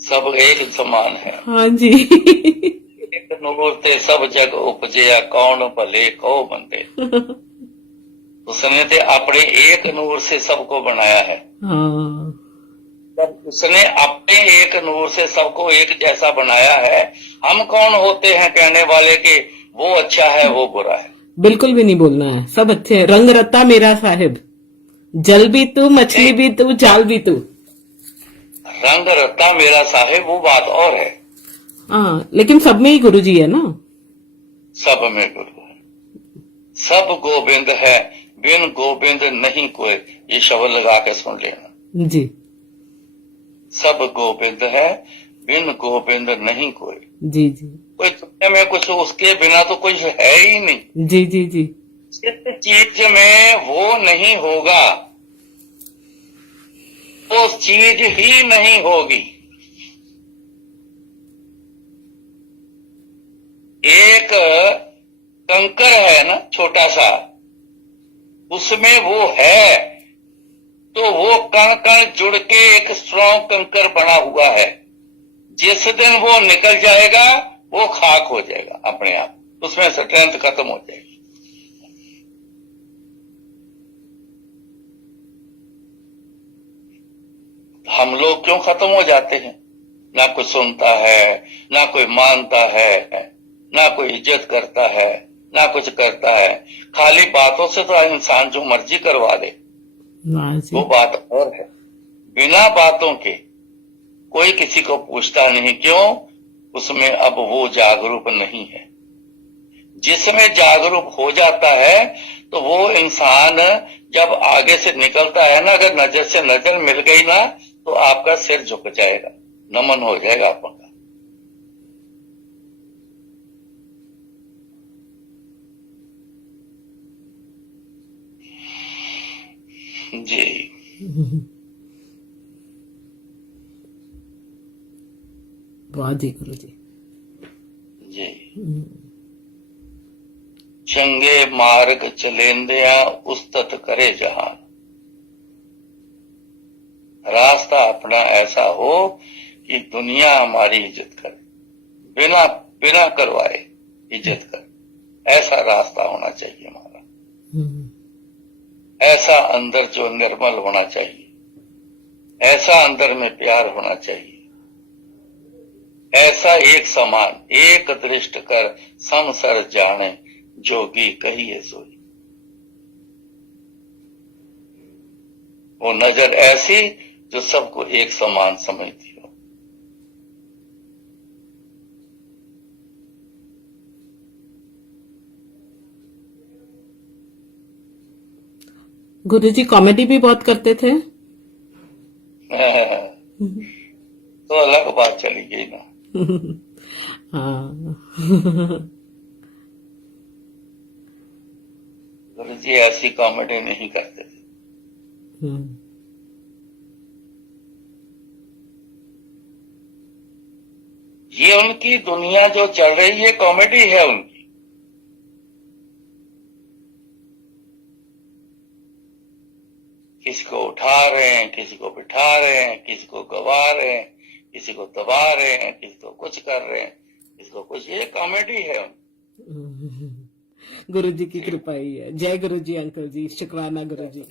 सब एक समान है। हाँ जी। एक नूर ते सब जग उपजया, कौन भले कहो बंदे। उसने ते अपने एक नूर से सबको बनाया है। हाँ, जब उसने अपने एक नूर से सबको एक जैसा बनाया है, हम कौन होते हैं कहने वाले कि वो अच्छा है वो बुरा है। बिल्कुल भी नहीं बोलना है, सब अच्छे हैं। रंग रत्ता मेरा साहिब, जल भी तू, मछली नहीं, भी तू, जाल भी तू। रंग रत्ता मेरा साहेब वो बात और है। हाँ, लेकिन सब में ही गुरुजी है ना। सब में गुरु है, सब गोविंद है, बिन गोविंद नहीं कोई। ये शब्द लगा के सुन लेना। जी, सब गोविंद है, बिन गोविंद नहीं कोई। जी, जी, कोई दुनिया में कुछ उसके बिना तो कुछ है ही नहीं। जी, जी, जी। जिस चीज में वो नहीं होगा वो चीज ही नहीं होगी। एक कंकर है ना छोटा सा, उसमें वो है तो वो कण कण जुड़ के एक स्ट्रॉन्ग कंकर बना हुआ है। जिस दिन वो निकल जाएगा वो खाक हो जाएगा अपने आप, उसमें स्ट्रेंथ खत्म हो जाएगी। हम लोग क्यों खत्म हो जाते हैं? ना कोई सुनता है, ना कोई मानता है, ना कोई इज्जत करता है, ना कुछ करता है। खाली बातों से तो इंसान जो मर्जी करवा दे, हाँ जी। वो बात और है। बिना बातों के कोई किसी को पूछता नहीं, क्यों? उसमें अब वो जागरूक नहीं है। जिसमें जागरूक हो जाता है तो वो इंसान जब आगे से निकलता है ना, अगर नजर से नजर मिल गई ना तो आपका सिर झुक जाएगा, नमन हो जाएगा आपका। जी वाह जी गुरुजी। जी। चंगे मार्ग चलेंदिया उस्तत करे जहान। रास्ता अपना ऐसा हो कि दुनिया हमारी इज्जत करे, बिना बिना करवाए इज्जत करे। ऐसा रास्ता होना चाहिए हमारा। ऐसा अंदर जो निर्मल होना चाहिए, ऐसा अंदर में प्यार होना चाहिए, ऐसा एक समान एक दृष्ट कर संसर जाने, जोगी कहिए सोई। वो नजर ऐसी जो सबको एक समान समझती हो। गुरुजी कॉमेडी भी बहुत करते थे। तो अलग बात चली गई ना। हाँ। गुरु जी ऐसी कॉमेडी नहीं करते थे। ये उनकी दुनिया जो चल रही है कॉमेडी है उनकी। किसी को उठा रहे हैं, किसी को बिठा रहे हैं, किसी को गवा रहे हैं, किसी को दबा रहे हैं, किसी को कुछ कर रहे हैं, किसी को कुछ, ये कॉमेडी है। गुरु जी की कृपा ही है। जय गुरु जी अंकल जी, शुक्राना गुरु जी।